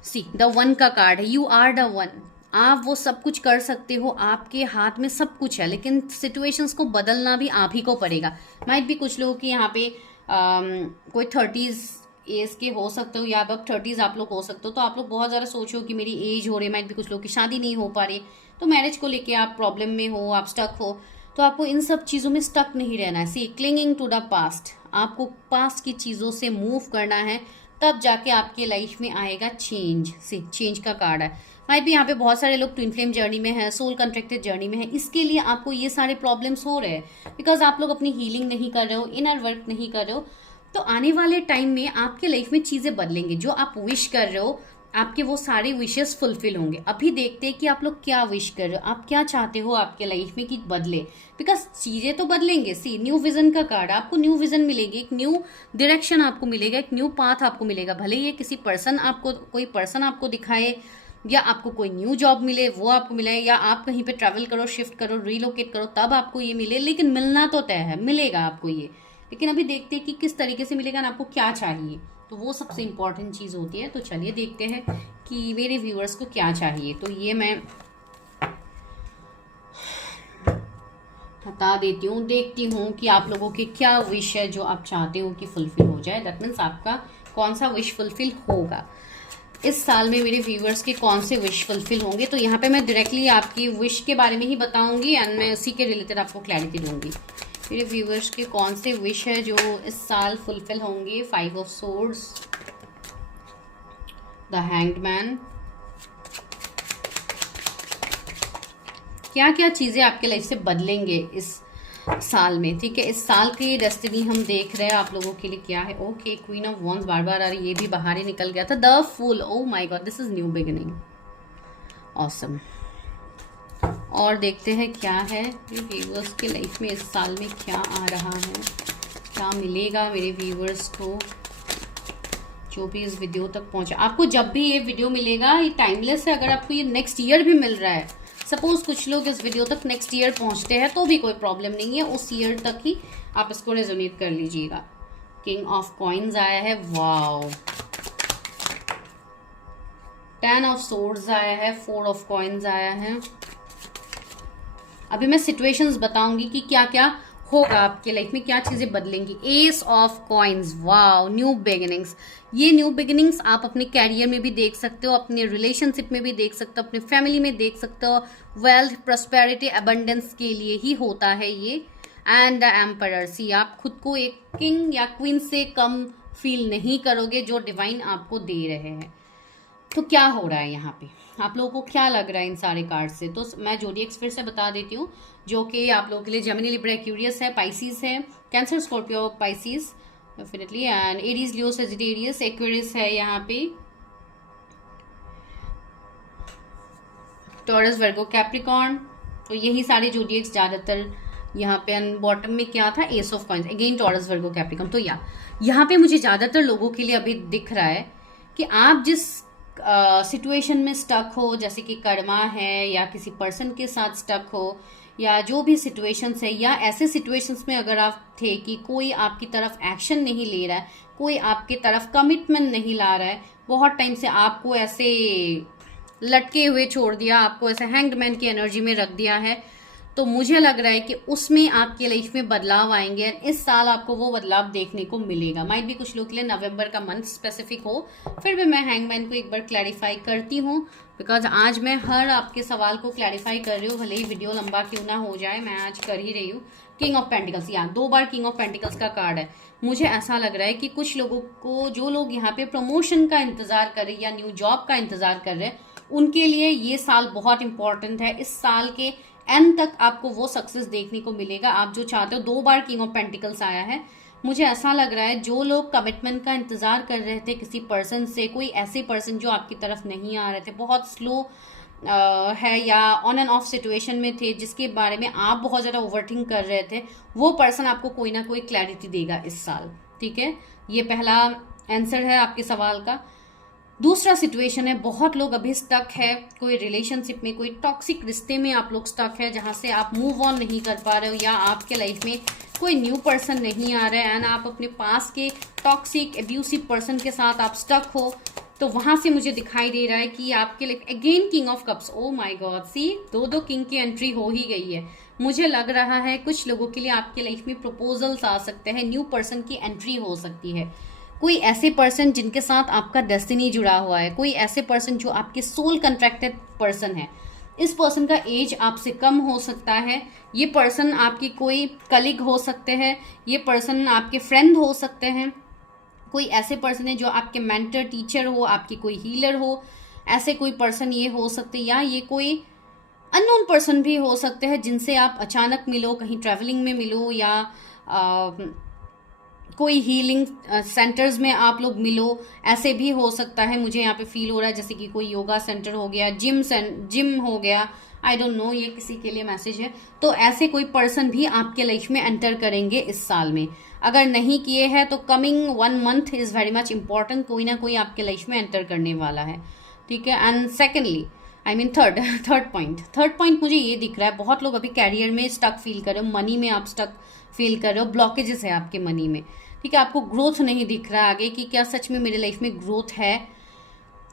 सी द वन का कार्ड है, यू आर द वन। आप वो सब कुछ कर सकते हो, आपके हाथ में सब कुछ है, लेकिन सिचुएशंस को बदलना भी आप ही को पड़ेगा। माइट भी कुछ लोगों की यहाँ पे कोई 30s एज के हो सकते हो या अब 30s आप लोग हो सकते हो, तो आप लोग बहुत ज़्यादा सोचो कि मेरी एज हो रही है। माइट भी कुछ लोग की शादी नहीं हो पा रही, तो मैरिज को लेके आप प्रॉब्लम में हो, आप स्टक हो। तो आपको इन सब चीज़ों में स्टक नहीं रहना है। सी क्लिंगिंग टू द पास्ट, आपको पास्ट की चीज़ों से मूव करना है, तब जाके आपके लाइफ में आएगा चेंज। सी चेंज का कार्ड है। माइट भी यहाँ पे बहुत सारे लोग ट्विन फ्लेम जर्नी में है, सोल कंट्रैक्टेड जर्नी में है। इसके लिए आपको ये सारे प्रॉब्लम्स हो रहे हैं बिकॉज आप लोग अपनी हीलिंग नहीं कर रहे हो, इनर वर्क नहीं कर रहे हो। तो आने वाले टाइम में आपके लाइफ में चीजें बदलेंगे, जो आप विश कर रहे हो आपके वो सारे विशेस फुलफिल होंगे। अभी देखते हैं कि आप लोग क्या विश कर रहे हो, आप क्या चाहते हो आपके लाइफ में कि बदले, बिकॉज चीजें तो बदलेंगे। सी न्यू विजन का कार्ड, आपको न्यू विजन मिलेगी, एक न्यू डायरेक्शन आपको मिलेगा, एक न्यू पाथ आपको मिलेगा। भले ये किसी पर्सन आपको, कोई पर्सन आपको दिखाए, या आपको कोई न्यू जॉब मिले वो आपको मिले, या आप कहीं पे ट्रैवल करो, शिफ्ट करो, रिलोकेट करो, तब आपको ये मिले, लेकिन मिलना तो तय है, मिलेगा आपको ये। लेकिन अभी देखते हैं कि किस तरीके से मिलेगा ना, आपको क्या चाहिए, तो वो सबसे इंपॉर्टेंट चीज़ होती है। तो चलिए देखते हैं कि मेरे व्यूअर्स को क्या चाहिए। तो ये मैं बता देती हूँ, देखती हूँ कि आप लोगों की क्या विश है जो आप चाहते हो कि फुलफिल हो जाए। दैट मीन्स आपका कौन सा विश फुलफिल होगा इस साल में, मेरे व्यूअर्स के कौन से विश फुलफिल होंगे। तो यहाँ पे मैं डायरेक्टली आपकी विश के बारे में ही बताऊंगी एंड मैं उसी के रिलेटेड आपको क्लैरिटी दूंगी। मेरे व्यूअर्स के कौन से विश है जो इस साल फुलफिल होंगे। 5 of swords, the hanged man, क्या क्या चीजें आपके लाइफ से बदलेंगे इस साल में, ठीक है। इस साल की डेस्टिनी हम देख रहे हैं आप लोगों के लिए क्या है। ओके, क्वीन ऑफ वॉन्स बार बार आ रही, ये भी बाहर ही निकल गया था। The fool, oh my god, this is new beginning, awesome. और देखते हैं क्या है मेरे व्यूअर्स के लाइफ में इस साल में क्या आ रहा है, क्या मिलेगा मेरे व्यूअर्स को जो भी इस वीडियो तक पहुंचा। आपको जब भी ये वीडियो मिलेगा ये टाइमलेस है, अगर आपको ये नेक्स्ट ईयर भी मिल रहा है, सपोज कुछ लोग इस वीडियो तक नेक्स्ट ईयर पहुंचते हैं तो भी कोई प्रॉब्लम नहीं है, उस ईयर तक ही आप इसको रेजोनेट कर लीजिएगा। किंग ऑफ कॉइन्स आया है, वाओ। 10 ऑफ सोर्ड्स आया है, 4 ऑफ कॉइन्स आया है। अभी मैं सिचुएशंस बताऊंगी कि क्या क्या होगा आपके लाइफ में, क्या चीजें बदलेंगी। Ace of coins, wow, new beginnings. ये न्यू बिगिनिंग्स आप अपने कैरियर में भी देख सकते हो, अपने रिलेशनशिप में भी देख सकते हो, अपने फैमिली में देख सकते हो। वेल्थ, प्रॉस्पेरिटी, अबंडेंस के लिए ही होता है ये। एंड द एम्परर, सी आप खुद को एक किंग या क्वीन से कम फील नहीं करोगे जो डिवाइन आपको दे रहे हैं। तो क्या हो रहा है यहाँ पे, आप लोगों को क्या लग रहा है इन सारे कार्ड से। तो मैं जोडिएक्स फिर से बता देती हूँ, जो कि आप लोगों के लिए जेमिनी, लिब्रा, एक्वेरियस है, पाइसिस है, cancer, Scorpio, Pisces definitely, and Aries, Leo, Sagittarius, Aquarius है यहाँ पे, टॉरस, वर्गो, कैप्रिकॉर्न। तो यही सारे जोडिएक्स ज्यादातर यहाँ पे। बॉटम में क्या था, S of coins, again taurus, Virgo, Capricorn. तो यहाँ पे मुझे ज्यादातर लोगों के लिए अभी दिख रहा है कि आप जिस सिचुएशन में स्टक हो, जैसे कि कर्मा है या किसी पर्सन के साथ स्टक हो, या जो भी सिचुएशंस है, या ऐसे सिचुएशंस में अगर आप थे कि कोई आपकी तरफ एक्शन नहीं ले रहा है, कोई आपकी तरफ कमिटमेंट नहीं ला रहा है, बहुत टाइम से आपको ऐसे लटके हुए छोड़ दिया, आपको ऐसे हैंग्ड मैन की एनर्जी में रख दिया है, तो मुझे लग रहा है कि उसमें आपके लाइफ में बदलाव आएंगे। इस साल आपको वो बदलाव देखने को मिलेगा। माइट भी कुछ लोग के लिए नवंबर का मंथ स्पेसिफिक हो, फिर भी मैं हैंगमैन को एक बार क्लैरिफाई करती हूँ, बिकॉज आज मैं हर आपके सवाल को क्लैरिफाई कर रही हूँ, भले ही वीडियो लंबा क्यों ना हो जाए, मैं आज कर ही रही हूँ। किंग ऑफ पेंटिकल्स, यहाँ 2 बार किंग ऑफ पेंटिकल्स का कार्ड है। मुझे ऐसा लग रहा है कि कुछ लोगों को, जो लोग यहाँ पे प्रमोशन का इंतजार कर रहे या न्यू जॉब का इंतजार कर रहे हैं, उनके लिए ये साल बहुत इंपॉर्टेंट है। इस साल के एंड तक आपको वो सक्सेस देखने को मिलेगा आप जो चाहते हो। 2 बार किंग ऑफ पेंटिकल्स आया है। मुझे ऐसा लग रहा है जो लोग कमिटमेंट का इंतजार कर रहे थे किसी पर्सन से, कोई ऐसे पर्सन जो आपकी तरफ नहीं आ रहे थे, बहुत स्लो है या ऑन एंड ऑफ सिचुएशन में थे, जिसके बारे में आप बहुत ज़्यादा ओवरथिंक कर रहे थे, वो पर्सन आपको कोई ना कोई क्लैरिटी देगा इस साल, ठीक है। ये पहला आंसर है आपके सवाल का। दूसरा सिचुएशन है, बहुत लोग अभी स्टक है कोई रिलेशनशिप में, कोई टॉक्सिक रिश्ते में आप लोग स्टक है, जहां से आप मूव ऑन नहीं कर पा रहे हो, या आपके लाइफ में कोई न्यू पर्सन नहीं आ रहा है एंड आप अपने पास के टॉक्सिक एब्यूसिव पर्सन के साथ आप स्टक हो। तो वहां से मुझे दिखाई दे रहा है कि आपके लिए again king of cups, oh my god, see 2 king की एंट्री हो ही गई है। मुझे लग रहा है कुछ लोगों के लिए आपके लाइफ में प्रपोजल्स आ सकते हैं, न्यू पर्सन की एंट्री हो सकती है, कोई ऐसे पर्सन जिनके साथ आपका डेस्टिनी जुड़ा हुआ है, कोई ऐसे पर्सन जो आपके सोल कंट्रैक्टेड पर्सन है। इस पर्सन का एज आपसे कम हो सकता है, ये पर्सन आपकी कोई कलीग हो सकते हैं, ये पर्सन आपके फ्रेंड हो सकते हैं, कोई ऐसे पर्सन है जो आपके मेंटर, टीचर हो, आपकी कोई हीलर हो, ऐसे कोई पर्सन ये हो सकते, या ये कोई अननोन पर्सन भी हो सकते हैं जिनसे आप अचानक मिलो, कहीं ट्रैवलिंग में मिलो, या कोई हीलिंग सेंटर्स में आप लोग मिलो, ऐसे भी हो सकता है। मुझे यहाँ पे फील हो रहा है जैसे कि कोई योगा सेंटर हो गया, जिम हो गया, आई डोंट नो, ये किसी के लिए मैसेज है। तो ऐसे कोई पर्सन भी आपके लाइफ में एंटर करेंगे इस साल में। अगर नहीं किए हैं तो coming 1 month is very much important, कोई ना कोई आपके लाइफ में एंटर करने वाला है, ठीक है। And secondly I mean third point मुझे ये दिख रहा है, बहुत लोग अभी कैरियर में स्टक फील कर रहे हो, मनी में आप स्टक फील कर रहे हो, ब्लॉकेजेस है आपके मनी में, ठीक है। आपको ग्रोथ नहीं दिख रहा आगे कि क्या सच में मेरे लाइफ में ग्रोथ है।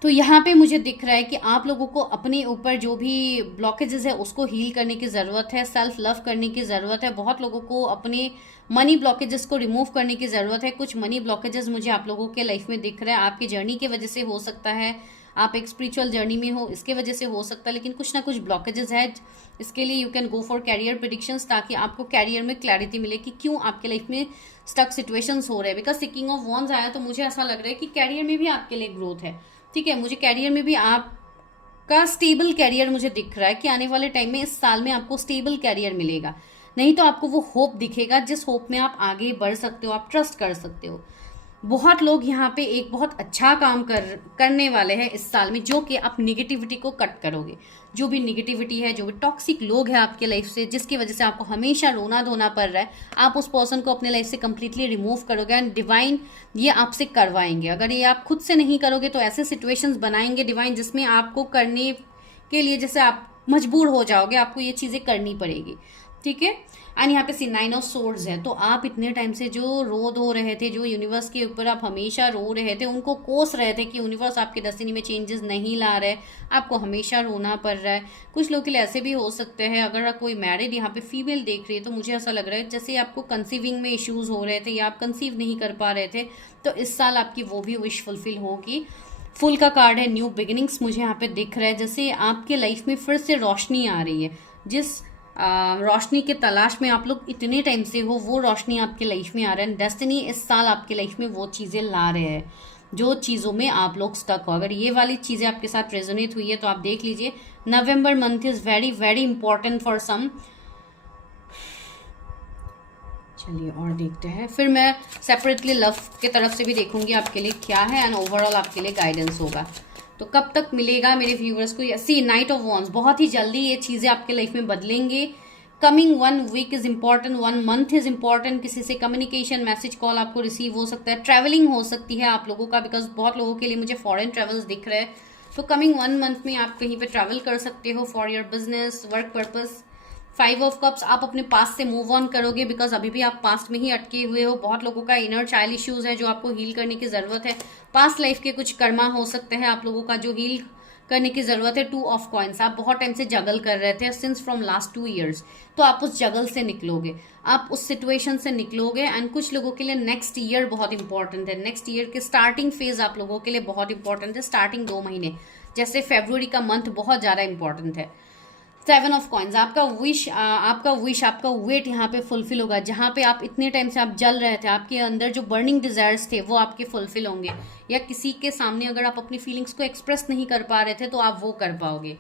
तो यहाँ पे मुझे दिख रहा है कि आप लोगों को अपने ऊपर जो भी ब्लॉकेजेस है उसको हील करने की ज़रूरत है, सेल्फ लव करने की ज़रूरत है। बहुत लोगों को अपने मनी ब्लॉकेजेस को रिमूव करने की ज़रूरत है। कुछ मनी ब्लॉकेजेस मुझे आप लोगों के लाइफ में दिख रहा है, आपकी जर्नी की वजह से हो सकता है, आप एक स्पिरिचुअल जर्नी में हो इसके वजह से हो सकता है, लेकिन कुछ ना कुछ ब्लॉकेजेस है। इसके लिए you can go for career predictions, ताकि आपको कैरियर में क्लैरिटी मिले कि क्यों आपके लाइफ में स्टक सिचुएशंस हो रहे हैं। बिकॉज सिकिंग ऑफ वॉन्स आया तो मुझे ऐसा लग रहा है कि कैरियर में भी आपके लिए ग्रोथ है, ठीक है। मुझे कैरियर में भी आपका स्टेबल कैरियर मुझे दिख रहा है कि आने वाले टाइम में इस साल में आपको स्टेबल कैरियर मिलेगा। नहीं तो आपको वो होप दिखेगा जिस होप में आप आगे बढ़ सकते हो, आप ट्रस्ट कर सकते हो। बहुत लोग यहाँ पे एक बहुत अच्छा काम करने वाले हैं इस साल में, जो कि आप निगेटिविटी को कट करोगे। जो भी निगेटिविटी है, जो भी टॉक्सिक लोग हैं आपके लाइफ से, जिसकी वजह से आपको हमेशा रोना धोना पड़ रहा है, आप उस पर्सन को अपने लाइफ से कंप्लीटली रिमूव करोगे एंड डिवाइन ये आपसे करवाएंगे। अगर ये आप खुद से नहीं करोगे तो ऐसे सिचुएशंस बनाएंगे डिवाइन जिसमें आपको करने के लिए जैसे आप मजबूर हो जाओगे, आपको ये चीज़ें करनी पड़ेगी, ठीक है। एंड यहाँ पे 9 ऑफ सोर्ड्स है। तो आप इतने टाइम से जो रो धो रहे थे, जो यूनिवर्स के ऊपर आप हमेशा रो रहे थे, उनको कोस रहे थे कि यूनिवर्स आपके डेस्टिनी में चेंजेस नहीं ला रहे, आपको हमेशा रोना पड़ रहा है। कुछ लोग के लिए ऐसे भी हो सकते हैं, अगर कोई मैरिड यहाँ पे फीमेल देख रही है तो मुझे ऐसा लग रहा है जैसे आपको कंसीविंग में इश्यूज हो रहे थे या आप कंसीव नहीं कर पा रहे थे, तो इस साल आपकी वो भी विश फुलफिल होगी। फुल का कार्ड है, न्यू बिगिनिंग्स मुझे यहाँ पे दिख रहा है, जैसे आपके लाइफ में फिर से रोशनी आ रही है। जिस रोशनी के तलाश में आप लोग इतने टाइम से हो, वो रोशनी आपके लाइफ में आ रहा है। डेस्टिनी इस साल आपके लाइफ में वो चीज़ें ला रहे हैं जो चीज़ों में आप लोग स्टक हो। अगर ये वाली चीज़ें आपके साथ रेजोनेट हुई है तो आप देख लीजिए, November month is very very important for some. चलिए और देखते हैं, फिर मैं सेपरेटली लव के तरफ से भी देखूंगी आपके लिए क्या है एंड ओवरऑल आपके लिए गाइडेंस होगा। तो कब तक मिलेगा मेरे व्यूवर्स को? सी नाइट ऑफ वॉन्स, बहुत ही जल्दी ये चीज़ें आपके लाइफ में बदलेंगे। Coming 1 week is important, 1 month is important. किसी से कम्युनिकेशन, मैसेज, कॉल आपको रिसीव हो सकता है। ट्रैवलिंग हो सकती है आप लोगों का, बिकॉज बहुत लोगों के लिए मुझे फॉरेन ट्रेवल्स दिख रहे हैं। तो कमिंग 1 मंथ में आप कहीं पे ट्रैवल कर सकते हो for your business, work purpose. 5 of cups, आप अपने पास्ट से मूव ऑन करोगे, बिकॉज अभी भी आप पास्ट में ही अटके हुए हो। बहुत लोगों का इनर चाइल्ड इश्यूज है जो आपको हील करने की जरूरत है। पास्ट लाइफ के कुछ कर्मा हो सकते हैं आप लोगों का जो हील करने की जरूरत है। 2 ऑफ कॉइंस, आप बहुत टाइम से जगल कर रहे थे सिंस फ्रॉम लास्ट 2 years, तो आप उस जगल से निकलोगे, आप उस सिचुएशन से निकलोगे। एंड कुछ लोगों के लिए नेक्स्ट ईयर बहुत इंपॉर्टेंट है। नेक्स्ट ईयर के स्टार्टिंग फेज आप लोगों के लिए बहुत इंपॉर्टेंट है। स्टार्टिंग 2 महीने, जैसे फरवरी का मंथ बहुत ज्यादा इंपॉर्टेंट है। 7 ऑफ कॉइंस, आपका वेट यहाँ पे फुलफिल होगा। जहाँ पे आप इतने टाइम से आप जल रहे थे, आपके अंदर जो बर्निंग डिजायर्स थे वो आपके फुलफिल होंगे। या किसी के सामने अगर आप अपनी फीलिंग्स को एक्सप्रेस नहीं कर पा रहे थे तो आप वो कर पाओगे,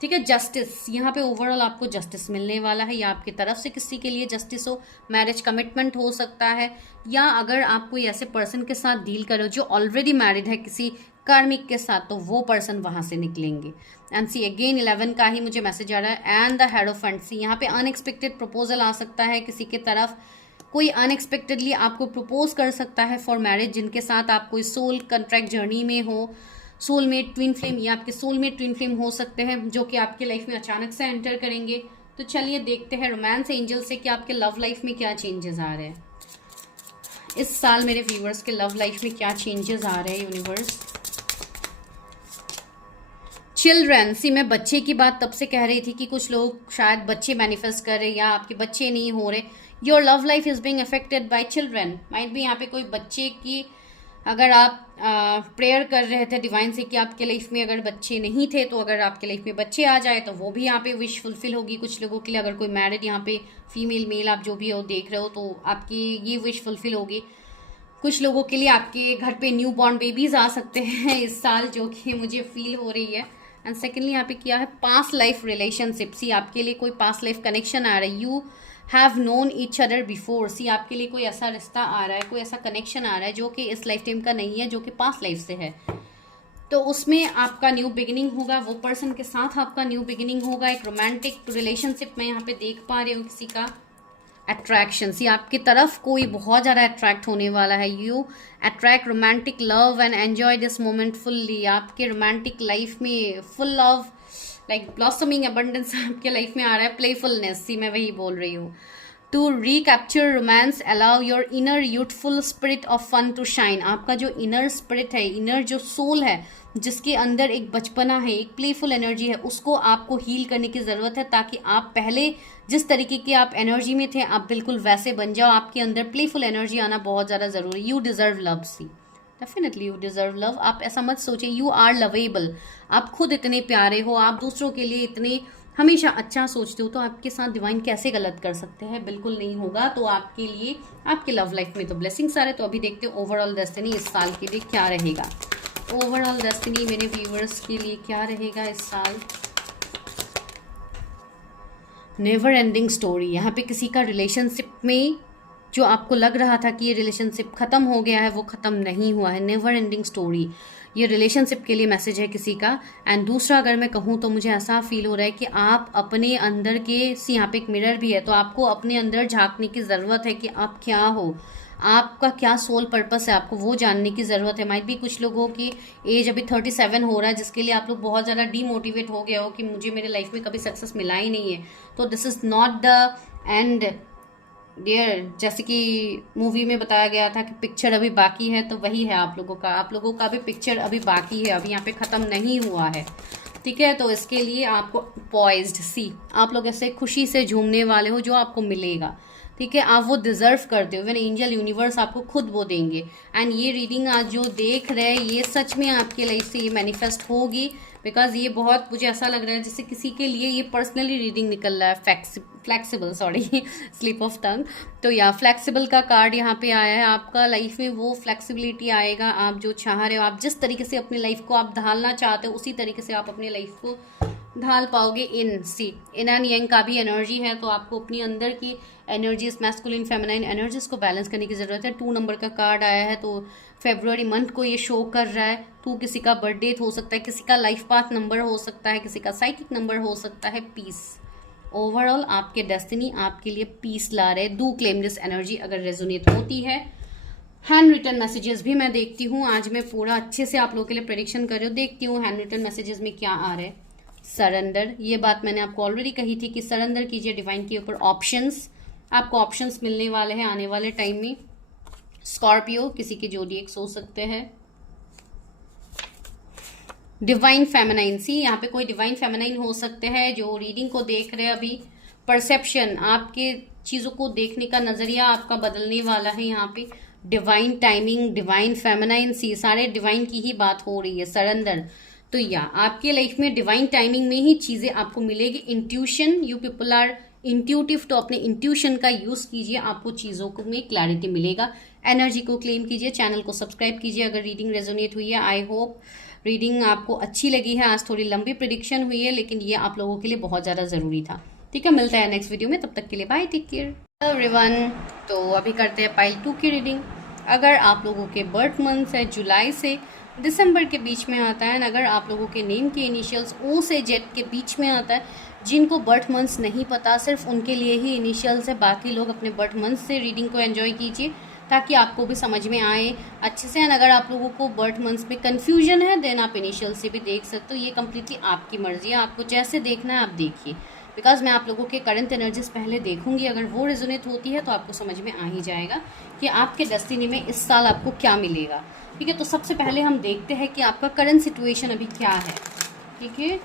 ठीक है। जस्टिस, यहाँ पे ओवरऑल आपको जस्टिस मिलने वाला है, या आपकी तरफ से किसी के लिए जस्टिस हो। मैरिज कमिटमेंट हो सकता है, या अगर आप कोई ऐसे पर्सन के साथ डील करो जो ऑलरेडी मैरिड है किसी कार्मिक के साथ, तो वो पर्सन वहां से निकलेंगे। एंड सी अगेन 11 का ही मुझे मैसेज आ रहा है, एंड द हेरोफेंट। सी यहाँ पे अनएक्सपेक्टेड प्रपोजल आ सकता है किसी के तरफ, कोई अनएक्सपेक्टेडली आपको प्रपोज कर सकता है फॉर मैरिज, जिनके साथ आप कोई सोल कॉन्ट्रैक्ट जर्नी में हो। सोलमेट ट्विन फ्लेम, ये आपके सोलमेट ट्विन फ्लेम हो सकते हैं जो कि आपके लाइफ में अचानक से एंटर करेंगे। तो चलिए देखते हैं रोमांस एंजल से कि आपके लव लाइफ में क्या चेंजेस आ रहे हैं इस साल। मेरे व्यूवर्स के लव लाइफ में क्या चेंजेस आ रहे हैं यूनिवर्स। चिल्ड्रन, सी मैं बच्चे की बात तब से कह रही थी कि कुछ लोग शायद बच्चे मैनिफेस्ट कर रहे या आपके बच्चे नहीं हो रहे। Your love life is being affected by children, might भी यहाँ पे कोई बच्चे की, अगर आप प्रेयर कर रहे थे डिवाइन से कि आपके लाइफ में अगर बच्चे नहीं थे तो अगर आपके लाइफ में बच्चे आ जाए तो वो भी यहाँ पे विश फुलफिल होगी कुछ लोगों के लिए। अगर कोई मैरिड यहाँ पे फीमेल मेल आप जो भी हो देख रहे हो तो आपकी ये विश फुलफिल होगी। कुछ लोगों के लिए आपके घर पे न्यू बॉर्न बेबीज आ सकते हैं इस साल, जो कि मुझे फील हो रही है। एंड सेकेंडली यहाँ पे किया है पास्ट लाइफ रिलेशनशिप, सी आपके लिए कोई पास्ट लाइफ कनेक्शन आ रहा है। You have known each other before. See आपके लिए कोई ऐसा रिश्ता आ रहा है, कोई ऐसा कनेक्शन आ रहा है जो कि इस लाइफ टाइम का नहीं है, जो कि पास्ट लाइफ से है। तो उसमें आपका न्यू बिगिनिंग होगा, वो पर्सन के साथ आपका न्यू बिगिनिंग होगा। एक रोमांटिक रिलेशनशिप में यहाँ पे देख पा रही हूँ किसी का अट्रैक्शन। सी आपकी तरफ कोई बहुत ज़्यादा अट्रैक्ट होने वाला है। You attract romantic love and enjoy this moment fully. आपके रोमांटिक लाइफ में full of like blossoming abundance आपके लाइफ में आ रहा है, प्लेफुलनेस। सी मैं वही बोल रही हूँ। To recapture romance allow your inner youthful spirit of fun to shine. आपका जो इनर स्पिरिट है, इनर जो सोल है, जिसके अंदर एक बचपना है, एक प्लेफुल एनर्जी है, उसको आपको हील करने की ज़रूरत है, ताकि आप पहले जिस तरीके की आप एनर्जी में थे आप बिल्कुल वैसे बन जाओ। आपके अंदर प्लेफुल एनर्जी आना बहुत ज़्यादा ज़रूरी। You deserve love. See definitely you deserve love. आप ऐसा मत सोचिए, यू आर लवेबल। आप खुद इतने प्यारे हो, आप दूसरों के लिए इतने हमेशा अच्छा सोचते हो, तो आपके साथ डिवाइन कैसे गलत कर सकते हैं? बिल्कुल नहीं होगा। तो आपके लिए आपके लव लाइफ में तो ब्लेसिंग्स आ रहे। तो अभी देखते हैं ओवरऑल डेस्टिनी इस साल के लिए क्या रहेगा। ओवरऑल डेस्टिनी मेरे व्यूवर्स के लिए क्या रहेगा इस साल। Never ending story. यहाँ पे किसी का रिलेशनशिप में जो आपको लग रहा था कि ये रिलेशनशिप ख़त्म हो गया है, वो ख़त्म नहीं हुआ है। नेवर एंडिंग स्टोरी, ये रिलेशनशिप के लिए मैसेज है किसी का। एंड दूसरा अगर मैं कहूँ तो मुझे ऐसा फील हो रहा है कि आप अपने अंदर के यहाँ पे एक मिरर भी है, तो आपको अपने अंदर झांकने की ज़रूरत है कि आप क्या हो, आपका क्या सोल पर्पस है, आपको वो जानने की ज़रूरत है। माइट भी कुछ लोगों की एज अभी 37 हो रहा है, जिसके लिए आप लोग बहुत ज़्यादा डीमोटिवेट हो गए हो कि मुझे मेरे लाइफ में कभी सक्सेस मिला ही नहीं है। तो this is not the end dear. जैसे कि मूवी में बताया गया था कि पिक्चर अभी बाकी है, तो वही है आप लोगों का भी पिक्चर अभी बाकी है, अभी यहाँ पे ख़त्म नहीं हुआ है। ठीक है, तो इसके लिए आपको पॉइज्ड। सी आप लोग ऐसे खुशी से झूमने वाले हो, जो आपको मिलेगा। ठीक है, आप वो डिजर्व करते हो। इवन एंजल यूनिवर्स आपको खुद वो देंगे। एंड ये रीडिंग आज जो देख रहे हैं, ये सच में आपके लाइफ से ये मैनिफेस्ट होगी। बिकॉज ये बहुत मुझे ऐसा लग रहा है जैसे किसी के लिए ये पर्सनली रीडिंग निकल रहा है। Flexible, sorry slip of tongue. तो या फ्लेक्सिबल का कार्ड यहाँ पे आया है। आपका लाइफ में वो फ्लेक्सिबिलिटी आएगा। आप जो चाह रहे हो, आप जिस तरीके से अपनी लाइफ को आप ढालना चाहते हो, उसी तरीके से आप अपनी लाइफ को ढाल पाओगे। इन एंड यंग का भी एनर्जी है, तो आपको अपनी अंदर की एनर्जीज, मैस्कुलिन फेमिनाइन एनर्जीज को बैलेंस करने की ज़रूरत है। 2 नंबर का कार्ड आया है, तो फेब्रुअरी मंथ को ये शो कर रहा है। 2 किसी का बर्थडे हो सकता है, किसी का लाइफ पाथ नंबर हो सकता है, किसी का साइकिक नंबर हो सकता है। पीस, ओवरऑल आपके डेस्टिनी आपके लिए पीस ला रहे। डू क्लेम दिस एनर्जी अगर रेजोनेट होती है। हैंड रिटन मैसेजेस भी मैं देखती हूँ। आज मैं पूरा अच्छे से आप लोगों के लिए प्रेडिक्शन कर रही हूँ। देखती हूँ हैंड रिटन मैसेजेस में क्या आ रहा है। सरेंडर, ये बात मैंने आपको ऑलरेडी कही थी कि सरेंडर कीजिए डिवाइन के ऊपर। ऑप्शंस, आपको ऑप्शंस मिलने वाले हैं आने वाले टाइम में। स्कॉर्पियो, किसी के जोडिएक्स हो सकते हैं। डिवाइन फेमिनाइन, सी यहाँ पे कोई डिवाइन फेमिनाइन हो सकते हैं जो रीडिंग को देख रहे हैं अभी। परसेप्शन, आपके चीज़ों को देखने का नज़रिया आपका बदलने वाला है यहाँ पे। डिवाइन टाइमिंग, डिवाइन फेमिनाइन, सी सारे डिवाइन की ही बात हो रही है। सरेंडर, तो या आपके लाइफ में डिवाइन टाइमिंग में ही चीज़ें आपको मिलेगी। Intuition, you people are intuitive, तो अपने इंट्यूशन का यूज़ कीजिए, आपको चीज़ों को में क्लैरिटी मिलेगा। एनर्जी को क्लेम कीजिए, चैनल को सब्सक्राइब कीजिए अगर रीडिंग रेजोनेट हुई है। आई होप रीडिंग आपको अच्छी लगी है। आज थोड़ी लंबी प्रेडिक्शन हुई है, लेकिन ये आप लोगों के लिए बहुत ज़्यादा ज़रूरी था। ठीक है, मिलता है नेक्स्ट वीडियो में, तब तक के लिए बाय, टेक केयर एवरीवन। तो अभी करते हैं पाइल 2 की रीडिंग। अगर आप लोगों के बर्थ मंथ है जुलाई से दिसंबर के बीच में आता है, अगर आप लोगों के नेम के इनिशियल्स ओ से जेड के बीच में आता है, जिनको बर्थ मंथ्स नहीं पता, सिर्फ उनके लिए ही इनिशियल्स है। बाकी लोग अपने बर्थ मंथ से रीडिंग को एंजॉय कीजिए ताकि आपको भी समझ में आए अच्छे से। अगर आप लोगों को बर्थ मंथ्स में कन्फ्यूजन है, देन आप इनिशियल से भी देख सकते हो। ये कम्प्लीटली आपकी मर्जी है, आपको जैसे देखना है आप देखिए। बिकॉज मैं आप लोगों के करंट एनर्जीज पहले देखूंगी, अगर वो रेजोनेट होती है तो आपको समझ में आ ही जाएगा कि आपके डेस्टिनी में इस साल आपको क्या मिलेगा। ठीक है, तो सबसे पहले हम देखते हैं कि आपका करंट सिचुएशन अभी क्या है। ठीक है,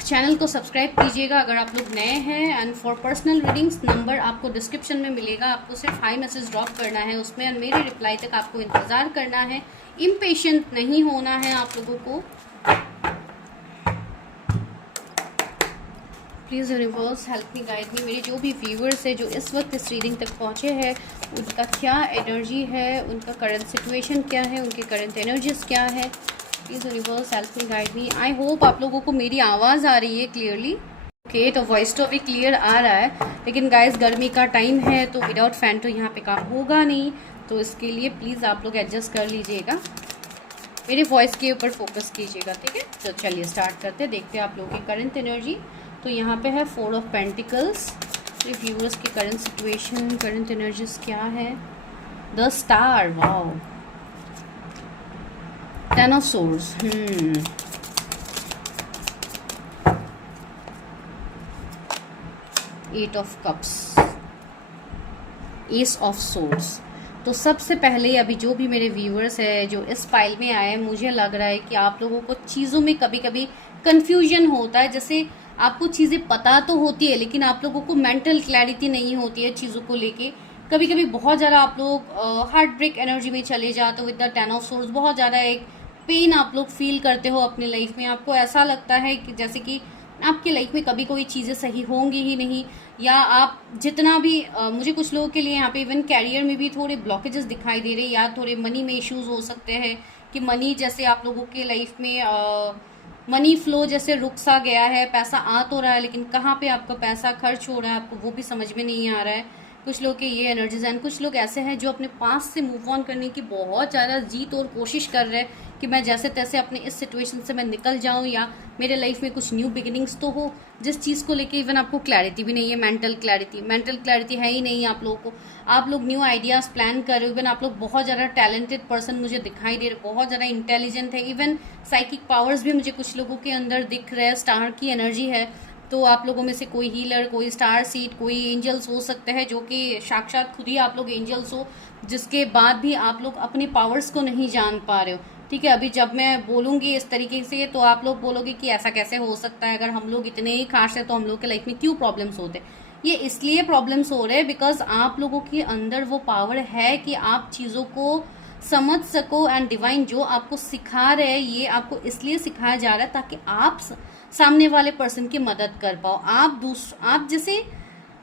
चैनल को सब्सक्राइब कीजिएगा अगर आप लोग नए हैं। And for personal readings number आपको डिस्क्रिप्शन में मिलेगा। आपको सिर्फ हाई मैसेज ड्रॉप करना है उसमें, और मेरे रिप्लाई तक आपको इंतज़ार करना है। इम्पेशेंट नहीं होना है आप लोगों को। Please universe help me, guide मी। मेरे जो भी व्यूअर्स है जो इस वक्त इस रीडिंग तक पहुँचे हैं, उनका क्या एनर्जी है, उनका करंट सिचुएशन क्या है, उनके करंट एनर्जीज क्या है। Please universe help me, guide me. I hope आप लोगों को मेरी आवाज़ आ रही है क्लियरली। ओके, तो वॉइस तो अभी क्लियर आ रहा है, लेकिन गाइस गर्मी का टाइम है तो विदाउट फैन तो यहाँ पे काम होगा नहीं, तो इसके लिए प्लीज़ आप लोग एडजस्ट कर लीजिएगा, मेरे वॉइस के ऊपर फोकस कीजिएगा, ठीक है। तो चलिए स्टार्ट करते हैं, देखते हैं आप लोगों की करंट एनर्जी। तो यहाँ पे है 4 ऑफ पेंटिकल्स, व्यूअर्स की करंट सिचुएशन, करंट एनर्जीज क्या है। The star, wow, 10 of swords, 8 of cups, S of swords. तो सबसे पहले अभी जो भी मेरे व्यूअर्स है जो इस फाइल में आए, मुझे लग रहा है कि आप लोगों को चीज़ों में कभी कभी कंफ्यूजन होता है। जैसे आपको चीज़ें पता तो होती है, लेकिन आप लोगों को मेंटल क्लैरिटी नहीं होती है चीज़ों को लेके। कभी कभी बहुत ज़्यादा आप लोग हार्ट ब्रेक एनर्जी में चले जाते हो विद द 10 ऑफ सोर्ड्स। बहुत ज़्यादा एक पेन आप लोग फील करते हो अपनी लाइफ में। आपको ऐसा लगता है कि जैसे कि आपकी लाइफ में कभी कोई चीज़ें सही होंगी ही नहीं, या आप जितना भी मुझे कुछ लोगों के लिए यहाँ पे इवन कैरियर में भी थोड़े ब्लॉकेजेस दिखाई दे रहे हैं, या थोड़े मनी में इश्यूज हो सकते हैं कि मनी जैसे आप लोगों के लाइफ में मनी फ्लो जैसे रुक सा गया है। पैसा आ तो रहा है, लेकिन कहाँ पे आपका पैसा खर्च हो रहा है आपको वो भी समझ में नहीं आ रहा है। कुछ लोग के ये एनर्जीज हैं। कुछ लोग ऐसे हैं जो अपने पास से मूव ऑन करने की बहुत ज़्यादा जीत और कोशिश कर रहे हैं कि मैं जैसे तैसे अपने इस सिचुएशन से मैं निकल जाऊं, या मेरे लाइफ में कुछ न्यू बिगिनिंग्स तो हो, जिस चीज़ को लेके इवन आपको क्लैरिटी भी नहीं है। मेंटल क्लैरिटी है ही नहीं आप लोगों को। आप लोग न्यू आइडियाज़ प्लान कर रहे हो। इवन आप लोग बहुत ज़्यादा टैलेंटेड पर्सन मुझे दिखाई दे रहे, बहुत ज़्यादा इंटेलिजेंट है। इवन साइकिक पावर्स भी मुझे कुछ लोगों के अंदर दिख रहे हैं। स्टार की एनर्जी है, तो आप लोगों में से कोई हीलर, कोई स्टार सीड, कोई एंजल्स हो सकते हैं, जो कि साक्षात खुद ही आप लोग एंजल्स हो, जिसके बाद भी आप लोग अपने पावर्स को नहीं जान पा रहे हो, ठीक है। अभी जब मैं बोलूँगी इस तरीके से तो आप लोग बोलोगे कि ऐसा कैसे हो सकता है, अगर हम लोग इतने ही खास है तो हम लोग के लाइफ में क्यों प्रॉब्लम्स होते हैं। ये इसलिए प्रॉब्लम्स हो रहे हैं बिकॉज आप लोगों के अंदर वो पावर है कि आप चीज़ों को समझ सको, एंड डिवाइन जो आपको सिखा रहे हैं ये आपको इसलिए सिखाया जा रहा है ताकि आप सामने वाले पर्सन की मदद कर पाओ। आप जैसे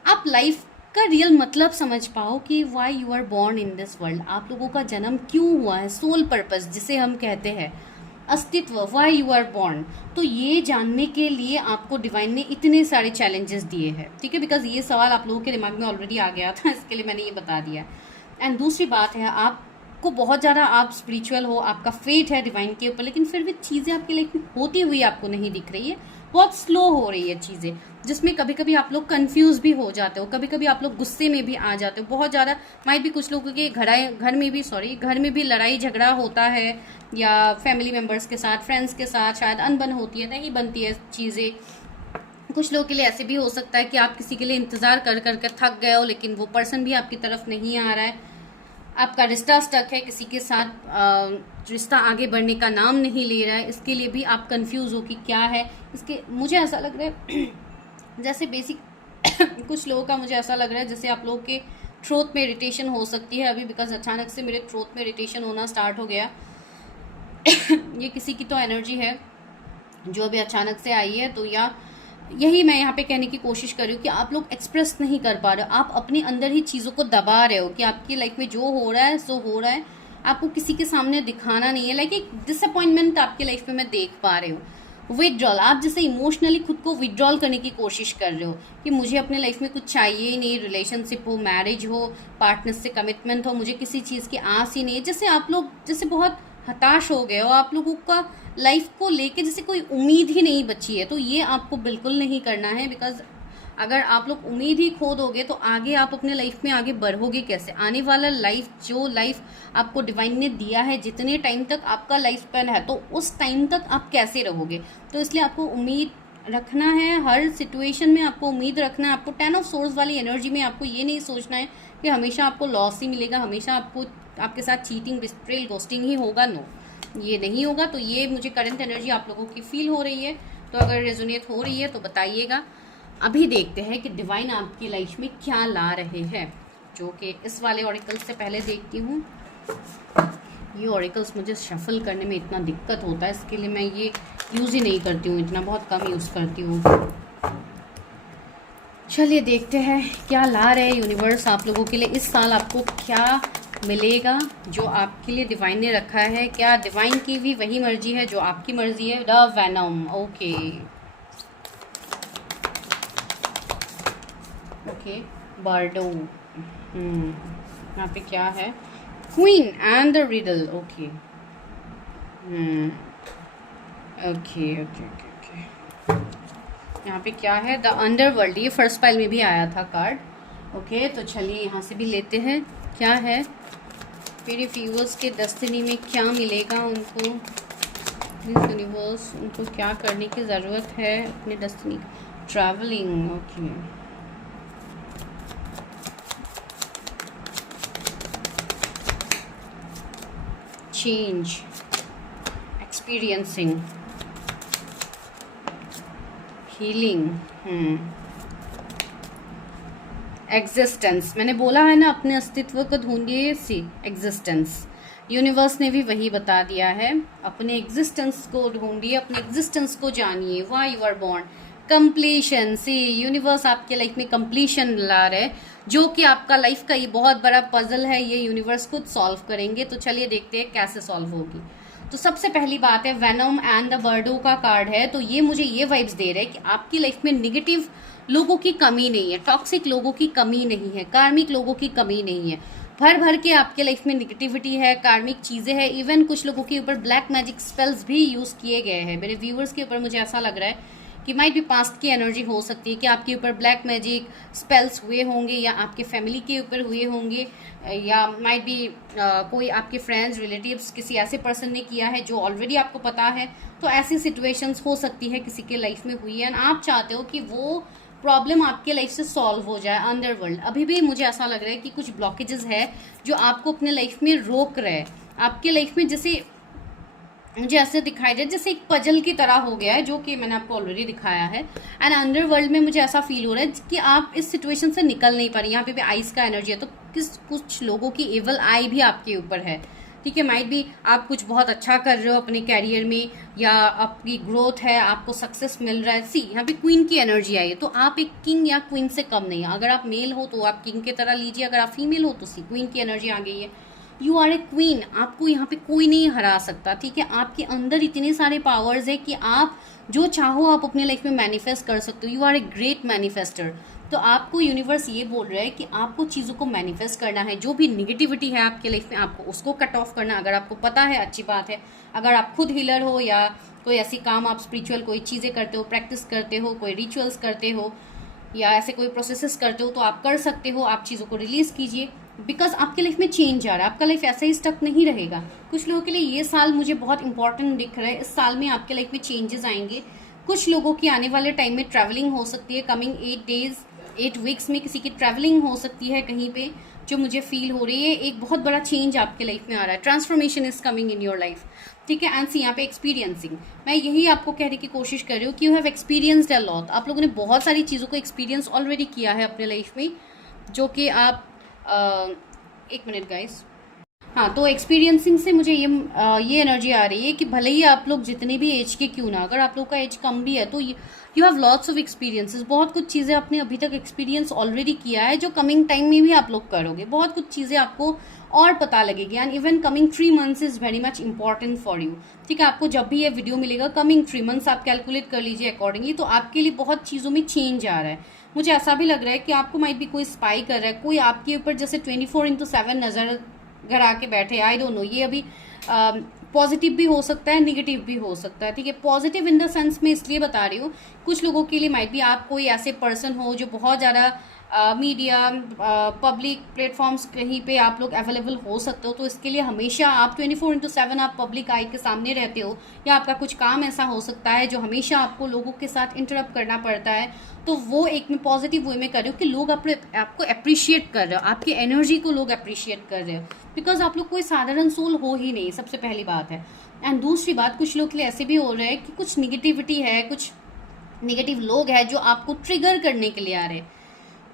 आप लाइफ का रियल मतलब समझ पाओ कि why you are born in this world. आप लोगों का जन्म क्यों हुआ है, सोल पर्पस जिसे हम कहते हैं, अस्तित्व, वाई यू आर बॉर्न। तो ये जानने के लिए आपको डिवाइन ने इतने सारे चैलेंजेस दिए हैं, ठीक है। बिकॉज ये सवाल आप लोगों के दिमाग में ऑलरेडी आ गया था, इसके लिए मैंने ये बता दिया। एंड दूसरी बात है, आपको बहुत ज़्यादा आप स्पिरिचुअल हो, आपका फेट है डिवाइन के ऊपर, लेकिन फिर भी चीज़ें आपकी लाइफ में होती हुई आपको नहीं दिख रही है, बहुत स्लो हो रही है चीज़ें, जिसमें कभी कभी आप लोग कंफ्यूज भी हो जाते हो, कभी कभी आप लोग गुस्से में भी आ जाते हो बहुत ज़्यादा। माइट भी कुछ लोगों के घर में भी लड़ाई झगड़ा होता है, या फैमिली मेम्बर्स के साथ, फ्रेंड्स के साथ शायद अनबन होती है, नहीं बनती है चीज़ें। कुछ लोगों के लिए ऐसे भी हो सकता है कि आप किसी के लिए इंतज़ार कर करके थक गए हो, लेकिन वो पर्सन भी आपकी तरफ नहीं आ रहा है, आपका रिश्ता स्टक है किसी के साथ, रिश्ता आगे बढ़ने का नाम नहीं ले रहा है। इसके लिए भी आप कंफ्यूज हो कि क्या है इसके। मुझे ऐसा लग रहा है जैसे बेसिक कुछ लोगों का मुझे ऐसा लग रहा है जैसे आप लोगों के थ्रोट में इरिटेशन हो सकती है अभी, बिकॉज अचानक से मेरे थ्रोट में इरिटेशन होना स्टार्ट हो गया। ये किसी की तो एनर्जी है जो अभी अचानक से आई है। तो या यही मैं यहाँ पे कहने की कोशिश कर रही हूँ कि आप लोग एक्सप्रेस नहीं कर पा रहे हो, आप अपने अंदर ही चीज़ों को दबा रहे हो कि आपकी लाइफ में जो हो रहा है सो हो रहा है, आपको किसी के सामने दिखाना नहीं है। लाइक एक डिसअपॉइंटमेंट आपकी लाइफ में मैं देख पा रही हूँ। विदड्रॉल, आप जैसे इमोशनली खुद को विदड्रॉल करने की कोशिश कर रहे हो कि मुझे अपने लाइफ में कुछ चाहिए ही नहीं, रिलेशनशिप हो, मैरिज हो, पार्टनर से कमिटमेंट हो, मुझे किसी चीज़ की आस ही नहीं है। जैसे आप लोग जैसे बहुत हताश हो गए हो, आप लोगों का लाइफ को लेके जैसे कोई उम्मीद ही नहीं बची है। तो ये आपको बिल्कुल नहीं करना है, बिकॉज अगर आप लोग उम्मीद ही खो दोगे तो आगे आप अपने लाइफ में आगे बढ़ोगे कैसे। आने वाला लाइफ, जो लाइफ आपको डिवाइन ने दिया है, जितने टाइम तक आपका लाइफ स्पैन है, तो उस टाइम तक आप कैसे रहोगे। तो इसलिए आपको उम्मीद रखना है, हर सिचुएशन में आपको उम्मीद रखना है। आपको 10 ऑफ सोर्स वाली एनर्जी में आपको ये नहीं सोचना है कि हमेशा आपको लॉस ही मिलेगा, हमेशा आपको आपके साथ चीटिंग, बिट्रेयल, घोस्टिंग ही होगा। नो, ये नहीं होगा। तो ये मुझे करंट एनर्जी आप लोगों की फील हो रही है, तो अगर रेजोनेट हो रही है तो बताइएगा। अभी देखते हैं कि डिवाइन आपकी लाइफ में क्या ला रहे हैं, जो कि इस वाले ऑरिकल से पहले देखती हूँ। ये ऑरिकल्स मुझे शफल करने में इतना दिक्कत होता है, इसके लिए मैं ये यूज़ ही नहीं करती हूँ, इतना बहुत कम यूज़ करती हूँ। चलिए देखते हैं क्या ला रहे हैं यूनिवर्स आप लोगों के लिए। इस साल आपको क्या मिलेगा जो आपके लिए डिवाइन ने रखा है। क्या डिवाइन की भी वही मर्जी है जो आपकी मर्जी है। द वेनम, ओके, ओके, बार्डो। यहाँ पे क्या है? Queen and the riddle. Okay okay okay okay. यहाँ पे क्या है? The underworld. ये फर्स्ट पाइल में भी आया था कार्ड। ओके तो चलिए यहाँ से भी लेते हैं क्या है मेरे व्यूअर्स के डेस्टिनी में, क्या मिलेगा उनको। यूनिवर्स उनको क्या करने की ज़रूरत है अपने destiny? Travelling. Okay change, experiencing, healing, existence. मैंने बोला है ना, अपने अस्तित्व को ढूंढिए। सी यूनिवर्स ने भी वही बता दिया है, अपने एग्जिस्टेंस को ढूंढिए, अपने एग्जिस्टेंस को जानिए। Why you are born. Completion. See universe आपके लाइफ में कंप्लीशन ला रहे हैं, जो कि आपका लाइफ का ये बहुत बड़ा पजल है, ये यूनिवर्स खुद सॉल्व करेंगे। तो चलिए देखते हैं कैसे सॉल्व होगी। तो सबसे पहली बात है, वेनम एंड द बर्डो का कार्ड है। तो ये मुझे ये वाइब्स दे रहे हैं कि आपकी लाइफ में निगेटिव लोगों की कमी नहीं है, टॉक्सिक लोगों की कमी नहीं है, कार्मिक लोगों की कमी नहीं है। भर भर के आपके लाइफ में निगेटिविटी है, कार्मिक चीज़ें हैं। इवन कुछ लोगों के ऊपर ब्लैक मैजिक स्पेल्स भी यूज़ किए गए हैं। मेरे व्यूअर्स के ऊपर मुझे ऐसा लग रहा है कि माइट भी पास्ट की एनर्जी हो सकती है कि आपके ऊपर ब्लैक मैजिक स्पेल्स हुए होंगे, या आपके फैमिली के ऊपर हुए होंगे, या माइट भी कोई आपके फ्रेंड्स रिलेटिव्स किसी ऐसे पर्सन ने किया है जो ऑलरेडी आपको पता है। तो ऐसी सिचुएशंस हो सकती है किसी के लाइफ में हुई है, एंड आप चाहते हो कि वो प्रॉब्लम आपके लाइफ से सॉल्व हो जाए। अंडरवर्ल्ड अभी भी मुझे ऐसा लग रहा है कि कुछ ब्लॉकेजेस है जो आपको अपने लाइफ में रोक रहे हैं। आपके लाइफ में जैसे मुझे ऐसे दिखाई दे जैसे एक पजल की तरह हो गया है, जो कि मैंने आपको ऑलरेडी दिखाया है। एंड अंडरवर्ल्ड में मुझे ऐसा फील हो रहा है कि आप इस सिचुएशन से निकल नहीं पा रही। यहाँ पे भी आइस का एनर्जी है, तो कुछ लोगों की एवल आई भी आपके ऊपर है। ठीक है, माइट भी आप कुछ बहुत अच्छा कर रहे हो अपने कैरियर में, या आपकी ग्रोथ है, आपको सक्सेस मिल रहा है। सी यहाँ पे क्वीन की एनर्जी आई है, तो आप एक किंग या क्वीन से कम नहीं है। अगर आप मेल हो तो आप किंग की तरह लीजिए, अगर आप फीमेल हो तो सी क्वीन की एनर्जी आ गई है। यू आर ए क्वीन, आपको यहाँ पे कोई नहीं हरा सकता। ठीक है, आपके अंदर इतने सारे पावर्स है कि आप जो चाहो आप अपने लाइफ में मैनिफेस्ट कर सकते हो। You are a great manifester. तो आपको यूनिवर्स ये बोल रहा है कि आपको चीज़ों को मैनिफेस्ट करना है। जो भी निगेटिविटी है आपके लाइफ में, आपको उसको कट ऑफ करना। अगर आपको पता है अच्छी बात है, अगर आप खुद हीलर हो या कोई ऐसी काम आप स्पिरिचुअल कोई चीज़ें करते हो, प्रैक्टिस करते हो, कोई रिचुअल्स करते हो, या ऐसे कोई प्रोसेसेस करते हो, तो आप कर सकते हो। आप चीज़ों को रिलीज़ कीजिए, बिकॉज आपके लाइफ में चेंज आ रहा है। आपका लाइफ ऐसे ही स्टक नहीं रहेगा। कुछ लोगों के लिए ये साल मुझे बहुत इंपॉर्टेंट दिख रहा है। इस साल में आपके लाइफ में चेंजेस आएंगे। कुछ लोगों की आने वाले टाइम में ट्रैवलिंग हो सकती है। कमिंग 8 वीक्स में किसी की ट्रैवलिंग हो सकती है कहीं पे, जो मुझे फील हो रही है। एक बहुत बड़ा चेंज आपके लाइफ में आ रहा है। Transformation is coming in your life. ठीक है, एंड सी यहाँ पे एक्सपीरियंसिंग, मैं यही आपको कहने की कोशिश कर रही हूँ कि you have experienced a lot. आप लोगों ने बहुत सारी चीज़ों को एक्सपीरियंस ऑलरेडी किया है अपने लाइफ में, जो कि आप एक मिनट गाइस। हाँ, तो एक्सपीरियंसिंग से मुझे ये एनर्जी आ रही है कि भले ही आप लोग जितने भी एज के क्यों ना, अगर आप लोग का एज कम भी है, तो you have lots of experiences. बहुत कुछ चीज़ें आपने अभी तक एक्सपीरियंस ऑलरेडी किया है, जो कमिंग टाइम में भी आप लोग करोगे। बहुत कुछ चीज़ें आपको और पता लगेगी। And even coming 3 months is very much important for you. ठीक है, आपको जब भी ये वीडियो मिलेगा, कमिंग 3 मंथ्स आप कैलकुलेट कर लीजिए अकॉर्डिंगली। तो आपके लिए बहुत चीज़ों में चेंज आ रहा है। मुझे ऐसा भी लग रहा है कि आपको माइट भी कोई स्पाई कर रहा है, कोई आपके ऊपर जैसे 24/7 नज़र घर आके बैठे। आई डोंट नो, ये अभी पॉजिटिव भी हो सकता है, निगेटिव भी हो सकता है। ठीक है, पॉजिटिव इन द सेंस में इसलिए बता रही हूँ, कुछ लोगों के लिए माइट भी आप कोई ऐसे पर्सन हो जो बहुत ज़्यादा मीडिया पब्लिक प्लेटफॉर्म्स कहीं पे आप लोग अवेलेबल हो सकते हो। तो इसके लिए हमेशा आप 24/7 आप पब्लिक आई के सामने रहते हो, या आपका कुछ काम ऐसा हो सकता है जो हमेशा आपको लोगों के साथ इंटरप्ट करना पड़ता है। तो वो एक मैं पॉजिटिव वे में कर रही हूँ कि लोग आपको अप्रिशिएट कर रहे हो, आपकी एनर्जी को लोग अप्रिशिएट कर रहे हो, बिकॉज आप लोग कोई साधारण सोल हो ही नहीं। सबसे पहली बात है। एंड दूसरी बात, कुछ लोग के लिए ऐसे भी हो रहा है कि कुछ निगेटिविटी है, कुछ निगेटिव लोग हैं जो आपको ट्रिगर करने के लिए आ रहे हैं,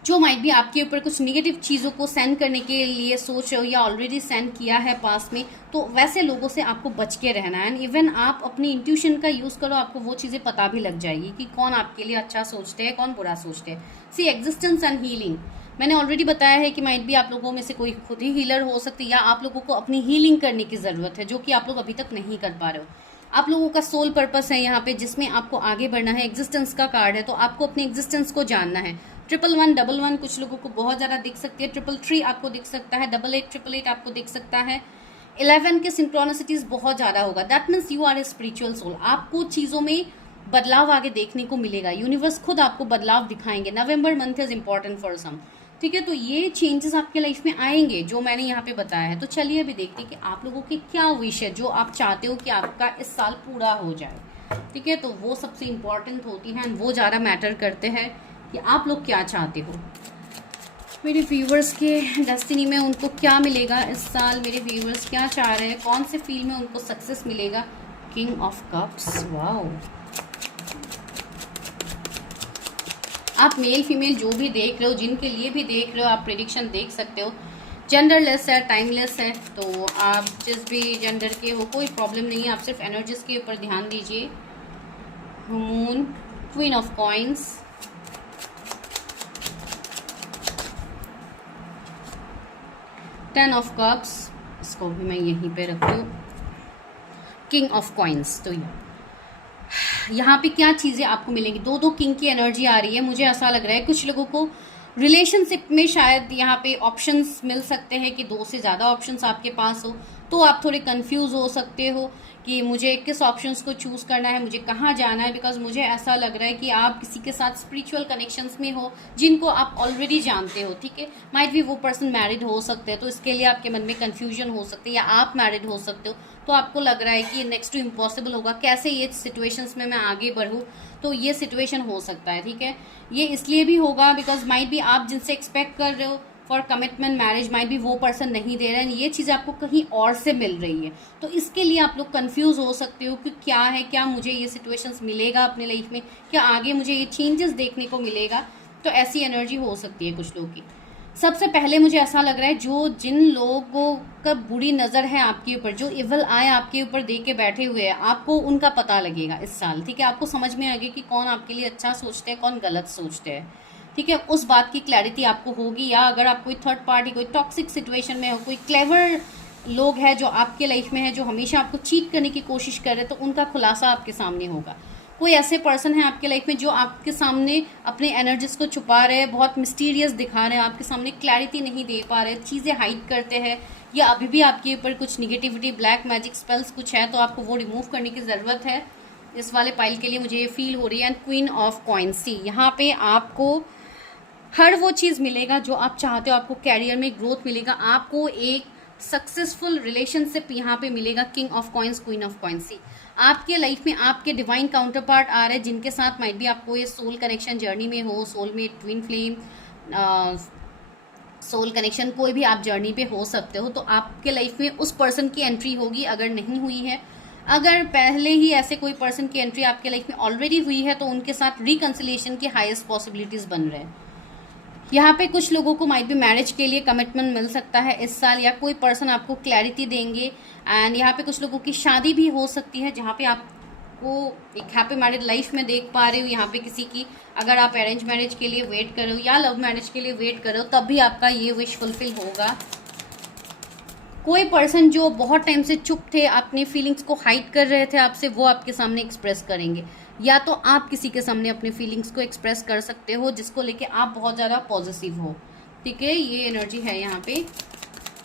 जो माइट भी आपके ऊपर कुछ निगेटिव चीज़ों को सेंड करने के लिए सोच रहे हो, या ऑलरेडी सेंड किया है पास में। तो वैसे लोगों से आपको बच के रहना है। एंड इवन आप अपनी इंट्यूशन का यूज़ करो, आपको वो चीज़ें पता भी लग जाएगी कि कौन आपके लिए अच्छा सोचते हैं, कौन बुरा सोचते हैं। सी एग्जिस्टेंस एंड हीलिंग, मैंने ऑलरेडी बताया है कि माइट भी आप लोगों में से कोई खुद ही हीलर हो सकती है, या आप लोगों को अपनी हीलिंग करने की ज़रूरत है, जो कि आप लोग अभी तक नहीं कर पा रहे हो। आप लोगों का सोल पर्पस है यहाँ पे, जिसमें आपको आगे बढ़ना है। एग्जिस्टेंस का कार्ड है, तो आपको अपने एग्जिस्टेंस को जानना है। 1111 कुछ लोगों को बहुत ज़्यादा दिख सकती है, 333 आपको दिख सकता है, 8888 आपको दिख सकता है। 11 के सिंक्रोनिसिटीज बहुत ज़्यादा होगा। That means you are a spiritual soul. आपको चीज़ों में बदलाव आगे देखने को मिलेगा, यूनिवर्स खुद आपको बदलाव दिखाएंगे। November month is important for some, ठीक है। तो ये चेंजेस आपके लाइफ में आएंगे जो मैंने यहाँ पे बताया है। तो चलिए अभी देखते हैं कि आप लोगों की क्या विश है, जो आप चाहते हो कि आपका इस साल पूरा हो जाए, ठीक है। तो वो सबसे इम्पॉर्टेंट होती है एंड वो ज़्यादा मैटर करते हैं कि आप लोग क्या चाहते हो। मेरे व्यूवर्स के डेस्टिनी में उनको क्या मिलेगा इस साल, मेरे व्यूवर्स क्या चाह रहे हैं, कौन से फील्ड में उनको सक्सेस मिलेगा। King of cups, wow. आप मेल फीमेल जो भी देख रहे हो, जिनके लिए भी देख रहे हो, आप प्रेडिक्शन देख सकते हो। जेंडरलेस है, टाइमलेस है, तो आप जिस भी जेंडर के हो कोई प्रॉब्लम नहीं है। आप सिर्फ एनर्जीज के ऊपर ध्यान दीजिए। Moon, queen of coins, ten of cups, इसको भी मैं यहीं पे रखती हूँ। किंग ऑफ कॉइंस, तो यहाँ पे क्या चीज़ें आपको मिलेंगी। दो किंग की एनर्जी आ रही है, मुझे ऐसा लग रहा है कुछ लोगों को रिलेशनशिप में शायद यहाँ पे ऑप्शंस मिल सकते हैं कि 2 से ज़्यादा ऑप्शंस आपके पास हो, तो आप थोड़े कंफ्यूज हो सकते हो कि मुझे किस ऑप्शंस को चूज़ करना है, मुझे कहाँ जाना है। बिकॉज मुझे ऐसा लग रहा है कि आप किसी के साथ स्पिरिचुअल कनेक्शंस में हो जिनको आप ऑलरेडी जानते हो, ठीक है। माइट भी वो पर्सन मैरिड हो सकते हैं, तो इसके लिए आपके मन में कन्फ्यूजन हो सकती है, या आप मैरिड हो सकते हो, तो आपको लग रहा है कि नेक्स्ट टू इम्पॉसिबल होगा, कैसे ये सिचुएशंस में मैं आगे बढ़ूँ। तो ये सिचुएशन हो सकता है, ठीक है। ये इसलिए भी होगा बिकॉज माइट भी आप जिनसे एक्सपेक्ट कर रहे हो फॉर कमिटमेंट मैरिज, माइट भी वो पर्सन नहीं दे रहा है, ये चीज़ आपको कहीं और से मिल रही है। तो इसके लिए आप लोग कंफ्यूज हो सकते हो कि क्या है, क्या मुझे ये सिचुएशंस मिलेगा अपने लाइफ में, क्या आगे मुझे ये चेंजेस देखने को मिलेगा। तो ऐसी एनर्जी हो सकती है कुछ लोगों की। सबसे पहले मुझे ऐसा लग रहा है जो जिन लोगों का बुरी नज़र है आपके ऊपर, जो इवल आए आपके ऊपर दे के बैठे हुए हैं, आपको उनका पता लगेगा इस साल, ठीक है। आपको समझ में आएगा कि कौन आपके लिए अच्छा सोचते हैं, कौन गलत सोचते हैं, ठीक है। उस बात की क्लैरिटी आपको होगी। या अगर आप कोई थर्ड पार्टी, कोई टॉक्सिक सिचुएशन में हो, कोई क्लेवर लोग हैं जो आपके लाइफ में है, जो हमेशा आपको चीट करने की कोशिश कर रहे हैं, तो उनका खुलासा आपके सामने होगा। कोई ऐसे पर्सन है आपके लाइफ में जो आपके सामने अपने एनर्जीज को छुपा रहे हैं, बहुत मिस्टीरियस दिखा रहे हैं, आपके सामने क्लैरिटी नहीं दे पा रहे, चीज़ें हाइड करते हैं, या अभी भी आपके ऊपर कुछ निगेटिविटी, ब्लैक मैजिक स्पेल्स कुछ है, तो आपको वो रिमूव करने की ज़रूरत है। इस वाले पाइल के लिए मुझे ये फील हो रही है। एंड क्वीन ऑफ कॉइन्स, यहाँ पे आपको हर वो चीज़ मिलेगा जो आप चाहते हो, आपको कैरियर में ग्रोथ मिलेगा, आपको एक सक्सेसफुल रिलेशनशिप यहाँ पे मिलेगा। King of coins, queen of coins, आपके लाइफ में आपके डिवाइन काउंटर पार्ट आ रहे हैं, जिनके साथ माइट भी आपको ये सोल कनेक्शन जर्नी में हो, सोल में ट्विन फ्लेम, सोल कनेक्शन, कोई भी आप जर्नी पे हो सकते हो। तो आपके लाइफ में उस पर्सन की एंट्री होगी, अगर नहीं हुई है, अगर पहले ही ऐसे कोई पर्सन की एंट्री आपके लाइफ में ऑलरेडी हुई है, तो उनके साथ रिकन्सिलिएशन की हाईएस्ट पॉसिबिलिटीज बन रहे हैं। यहाँ पे कुछ लोगों को माइट भी मैरिज के लिए कमिटमेंट मिल सकता है इस साल, या कोई पर्सन आपको क्लैरिटी देंगे। एंड यहाँ पे कुछ लोगों की शादी भी हो सकती है, जहाँ पे आपको एक हैप्पी मैरिड लाइफ में देख पा रहे हो। यहाँ पे किसी की, अगर आप अरेंज मैरिज के लिए वेट कर रहे हो या लव मैरिज के लिए वेट कर रहे हो, तब भी आपका ये विश फुलफिल होगा। कोई पर्सन जो बहुत टाइम से चुप थे, अपनी फीलिंग्स को हाइड कर रहे थे आपसे, वो आपके सामने एक्सप्रेस करेंगे, या तो आप किसी के सामने अपने फीलिंग्स को एक्सप्रेस कर सकते हो जिसको लेके आप बहुत ज़्यादा पॉजिटिव हो, ठीक है। ये एनर्जी है यहाँ पे।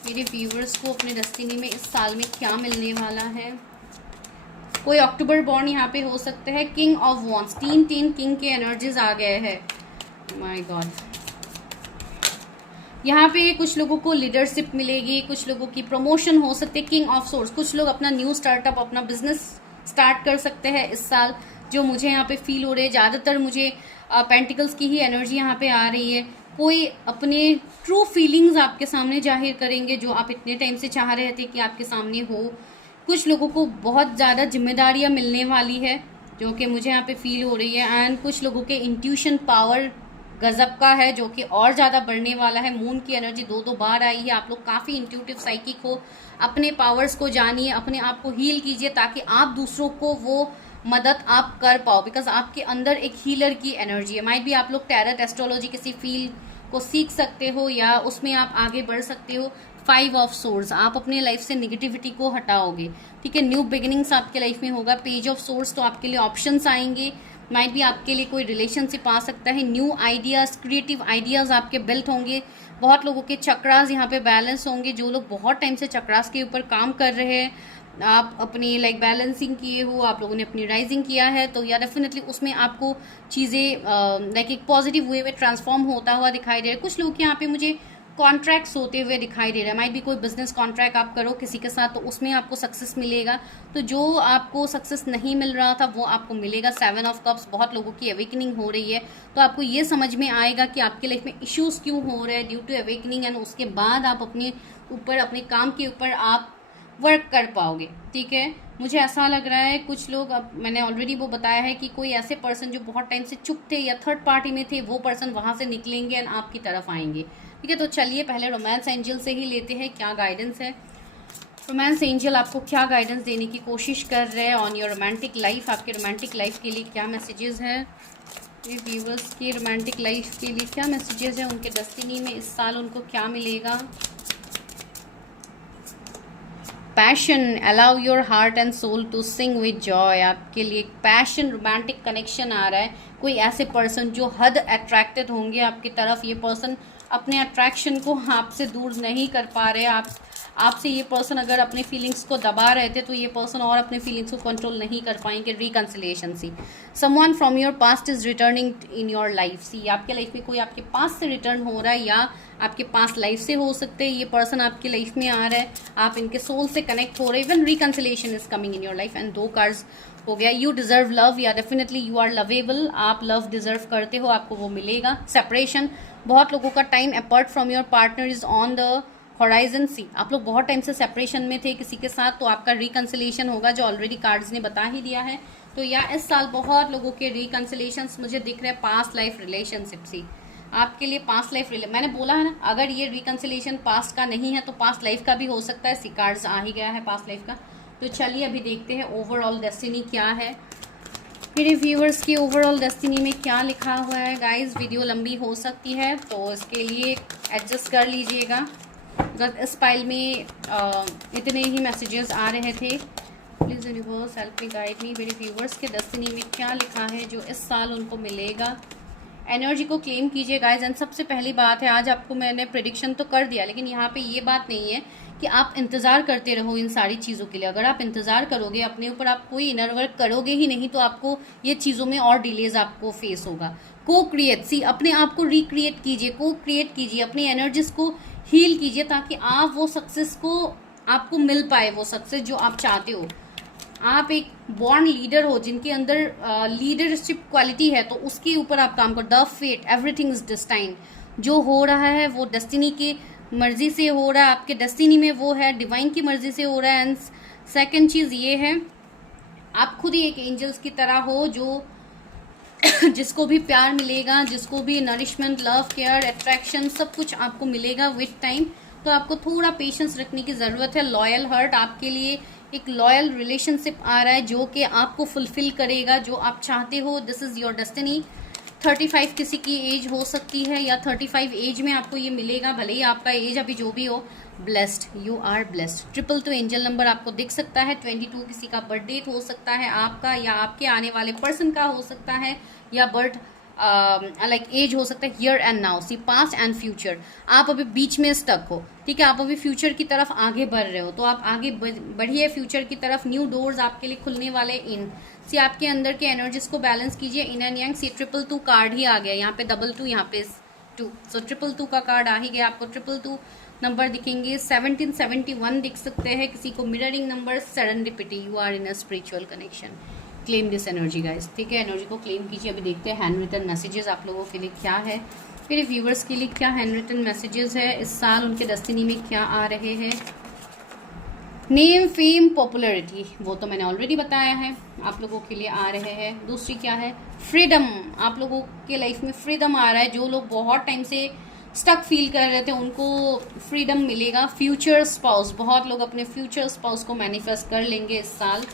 मेरे व्यूवर्स को अपने डेस्टिनी में इस साल में क्या मिलने वाला है। कोई अक्टूबर बॉर्न यहाँ पे हो सकते हैं। किंग ऑफ वॉन्ड्स, 3 किंग के एनर्जीज आ गए हैं, माय गॉड। यहाँ पे कुछ लोगों को लीडरशिप मिलेगी, कुछ लोगों की प्रमोशन हो सकती है। किंग ऑफ सोर्स, कुछ लोग अपना न्यू स्टार्टअप, अपना बिजनेस स्टार्ट कर सकते हैं इस साल, जो मुझे यहाँ पे फील हो रहे हैं। ज़्यादातर मुझे पेंटिकल्स की ही एनर्जी यहाँ पे आ रही है। कोई अपने ट्रू फीलिंग्स आपके सामने जाहिर करेंगे, जो आप इतने टाइम से चाह रहे थे कि आपके सामने हो। कुछ लोगों को बहुत ज़्यादा जिम्मेदारियाँ मिलने वाली है, जो कि मुझे यहाँ पे फील हो रही है। एंड कुछ लोगों के इंट्यूशन पावर गजब का है, जो कि और ज़्यादा बढ़ने वाला है। मून की एनर्जी 2 बार आई है। आप लोग काफ़ी इंट्यूटिव साइकिक हो, अपने पावर्स को जानिए, अपने आप को हील कीजिए, ताकि आप दूसरों को वो मदद आप कर पाओ, बिकॉज आपके अंदर एक हीलर की एनर्जी है। माइट भी आप लोग टैरट एस्ट्रोलॉजी किसी फील्ड को सीख सकते हो, या उसमें आप आगे बढ़ सकते हो। 5 ऑफ सोर्ड्स, आप अपने लाइफ से निगेटिविटी को हटाओगे, ठीक है। न्यू बिगिनिंग्स आपके लाइफ में होगा। पेज ऑफ सोर्ड्स, तो आपके लिए ऑप्शंस आएंगे, माइट भी आपके लिए कोई रिलेशनशिप आ सकता है, न्यू आइडियाज़, क्रिएटिव आइडियाज़ आपके बिल्ट होंगे। बहुत लोगों के चक्रास यहाँ पे बैलेंस होंगे। जो लोग बहुत टाइम से चक्रास के ऊपर काम कर रहे हैं, आप अपनी लाइक बैलेंसिंग किए हो, आप लोगों ने अपनी राइजिंग किया है, तो या डेफिनेटली उसमें आपको चीज़ें लाइक एक पॉजिटिव वे में ट्रांसफॉर्म होता हुआ दिखाई दे रहा है। कुछ लोग यहाँ पे मुझे कॉन्ट्रैक्ट्स होते हुए दिखाई दे रहा है। माइट भी कोई बिजनेस कॉन्ट्रैक्ट आप करो किसी के साथ, तो उसमें आपको सक्सेस मिलेगा। तो जो आपको सक्सेस नहीं मिल रहा था वो आपको मिलेगा। 7 ऑफ कप्स, बहुत लोगों की अवेकनिंग हो रही है, तो आपको ये समझ में आएगा कि आपके लाइफ में इश्यूज क्यों हो रहे हैं ड्यू टू अवेकनिंग, एंड उसके बाद आप अपने ऊपर, अपने काम के ऊपर आप वर्क कर पाओगे। ठीक है, मुझे ऐसा लग रहा है कुछ लोग, अब मैंने ऑलरेडी वो बताया है कि कोई ऐसे पर्सन जो बहुत टाइम से चुप थे या थर्ड पार्टी में थे, वो पर्सन वहाँ से निकलेंगे एंड आपकी तरफ आएंगे। ठीक है, तो चलिए पहले रोमांस एंजल से ही लेते हैं क्या गाइडेंस है। रोमांस एंजल आपको क्या गाइडेंस देने की कोशिश कर रहे हैं ऑन योर रोमांटिक लाइफ। आपके रोमांटिक लाइफ के लिए क्या मैसेजेस है, ये व्यूअर्स के रोमांटिक लाइफ के लिए क्या मैसेजेस है, उनके डेस्टिनी में इस साल उनको क्या मिलेगा। Passion, allow your heart and soul to sing with joy. आपके लिए पैशन, रोमांटिक कनेक्शन आ रहा है। कोई ऐसे पर्सन जो हद अट्रैक्टेड होंगे आपकी तरफ, ये पर्सन अपने अट्रैक्शन को आपसे दूर नहीं कर पा रहे। आपसे ये पर्सन अगर अपने फीलिंग्स को दबा रहे थे, तो ये पर्सन और अपने फीलिंग्स को कंट्रोल नहीं कर पाएंगे। Reconciliation see, someone from your past is returning in your life. See, आपके लाइफ में कोई आपके पास से रिटर्न हो रहा है, या आपके पास लाइफ से हो सकते हैं। ये पर्सन आपकी लाइफ में आ रहा है, आप इनके सोल से कनेक्ट हो रहे हैं। Even reconciliation is coming in your life. And 2 cards हो गया। यू डिजर्व लव, या डेफिनेटली यू आर लवेबल, आप लव डिजर्व करते हो, आपको वो मिलेगा। सेपरेशन, बहुत लोगों का time apart from your partner is on the horizon. See, आप लोग बहुत टाइम से सेपरेशन में थे किसी के साथ, तो आपका रिकंसिलिएशन होगा, जो ऑलरेडी कार्ड्स ने बता ही दिया है। तो या इस साल बहुत लोगों के रिकंसिलिएशंस मुझे दिख रहे हैं। पास्ट लाइफ रिलेशनशिप, सी आपके लिए पास्ट लाइफ मैंने बोला है ना, अगर ये रिकंसिलिएशन पास्ट का नहीं है तो पास्ट लाइफ का भी हो सकता है। सी, कार्ड्स आ ही गया है पास्ट लाइफ का। तो चलिए अभी देखते हैं ओवरऑल डेस्टिनी क्या है। मेरे व्यूअर्स की ओवरऑल डेस्टिनी में क्या लिखा हुआ है। गाइस, वीडियो लंबी हो सकती है, तो इसके लिए एडजस्ट कर लीजिएगा। इस फाइल में इतने ही मैसेजेस आ रहे थे। Please universe help me, guide मी। मेरे व्यूअर्स के डेस्टिनी में क्या लिखा है जो इस साल उनको मिलेगा। एनर्जी को क्लेम कीजिए गाइस। एंड सबसे पहली बात है, आज आपको मैंने प्रेडिक्शन तो कर दिया, लेकिन यहाँ पे ये बात नहीं है कि आप इंतज़ार करते रहो इन सारी चीज़ों के लिए। अगर आप इंतज़ार करोगे, अपने ऊपर आप कोई इनर वर्क करोगे ही नहीं, तो आपको ये चीज़ों में और डिलेज आपको फेस होगा। को क्रिएट, सी अपने आप को रिक्रिएट कीजिए, को क्रिएट कीजिए, अपनी एनर्जीज को हील कीजिए, ताकि आप वो सक्सेस को आपको मिल पाए, वो सक्सेस जो आप चाहते हो। आप एक बॉर्न लीडर हो, जिनके अंदर लीडरशिप क्वालिटी है, तो उसके ऊपर आप काम करो। The fate, everything is destine. जो हो रहा है वो डेस्टिनी की मर्जी से हो रहा है, आपके डेस्टिनी में वो है, डिवाइन की मर्जी से हो रहा है। एंड सेकंड चीज़ ये है, आप खुद ही एक एंजल्स की तरह हो, जो जिसको भी प्यार मिलेगा, जिसको भी नरिशमेंट, लव, केयर, अट्रैक्शन, सब कुछ आपको मिलेगा विद टाइम। तो आपको थोड़ा पेशेंस रखने की ज़रूरत है। लॉयल हार्ट, आपके लिए एक लॉयल रिलेशनशिप आ रहा है जो कि आपको फुलफिल करेगा, जो आप चाहते हो। This is your destiny. 35 किसी की एज हो सकती है, या 35 एज में आपको ये मिलेगा, भले ही आपका एज अभी जो भी हो। Blessed, you are blessed. 222 angel number आपको दिख सकता है। 22 किसी का बर्थ डेट हो सकता है आपका, या आपके आने वाले पर्सन का हो सकता है, या बर्थ लाइक एज हो सकता है। Here and now, see past and future. आप अभी बीच में स्टक हो, ठीक है, आप अभी फ्यूचर की तरफ आगे बढ़ रहे हो, तो आप आगे बढ़िए फ्यूचर की तरफ। न्यू डोर्स आपके लिए खुलने वाले। इन सी आपके अंदर के एनर्जीज को बैलेंस कीजिए। Yin and yang. See 222 card ही आ गया, यहाँ पे 22, यहाँ पे 2, सो 222 का कार्ड आ ही गया। आपको 222 नंबर दिखेंगे। 1771 दिख सकते हैं किसी को। Mirroring number, serendipity, you are in a spiritual connection. Claim this energy guys, ठीक है, एनर्जी को क्लेम कीजिए। अभी देखते हैं हैंड रिटन मैसेजेस आप लोगों के लिए क्या है। मेरे व्यूवर्स के लिए क्या हैंड रिटन मैसेजेस है इस साल, उनके डेस्टिनी में क्या आ रहे हैं। नेम, फेम, पॉपुलैरिटी, वो तो मैंने ऑलरेडी बताया है, आप लोगों के लिए आ रहे हैं। दूसरी क्या है, फ्रीडम, आप लोगों के लाइफ में फ्रीडम आ रहा है। जो लोग बहुत टाइम से स्टक फील कर रहे थे, उनको फ्रीडम मिलेगा। फ्यूचर स्पाउस, बहुत लोग अपने फ्यूचर स्पाउस को मैनिफेस्ट कर लेंगे इस साल।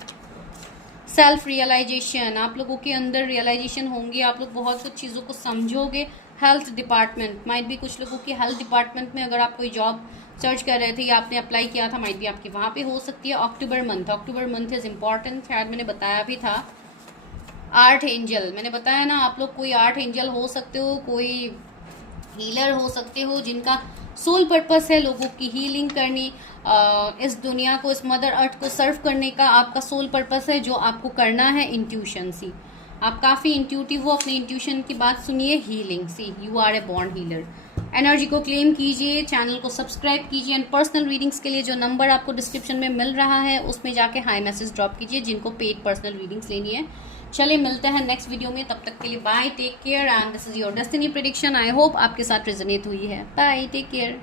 सेल्फ रियलाइजेशन, आप लोगों के अंदर रियलाइजेशन होंगी, आप लोग बहुत कुछ चीज़ों को समझोगे। हेल्थ डिपार्टमेंट, माइट भी कुछ लोगों की हेल्थ डिपार्टमेंट में, अगर आप कोई जॉब सर्च कर रहे थे या आपने अप्लाई किया था, माइट भी आपकी वहाँ पे हो सकती है। October month, October month is important, शायद मैंने बताया भी था। आर्ट एंजल, मैंने बताया ना, आप लोग कोई आर्ट एंजल हो सकते हो, कोई हीलर हो सकते हो, जिनका सोल पर्पस है लोगों की हीलिंग करनी, इस दुनिया को, इस मदर अर्थ को सर्व करने का आपका सोल पर्पस है। जो आपको करना है इंट्यूशन सी, आप काफ़ी इंट्यूटिव हो, अपने इंट्यूशन की बात सुनिए, healing see, you are a born healer. Energy को क्लेम कीजिए, चैनल को सब्सक्राइब कीजिए, एंड पर्सनल रीडिंग्स के लिए जो नंबर आपको डिस्क्रिप्शन में मिल रहा है उसमें जाके हाई मैसेज ड्रॉप कीजिए जिनको पेड पर्सनल रीडिंग्स लेनी है। चलिए मिलते हैं नेक्स्ट वीडियो में, तब तक के लिए bye, take care, and this is your destiny prediction. I hope आपके साथ रेजोनेट हुई है। Bye, take care.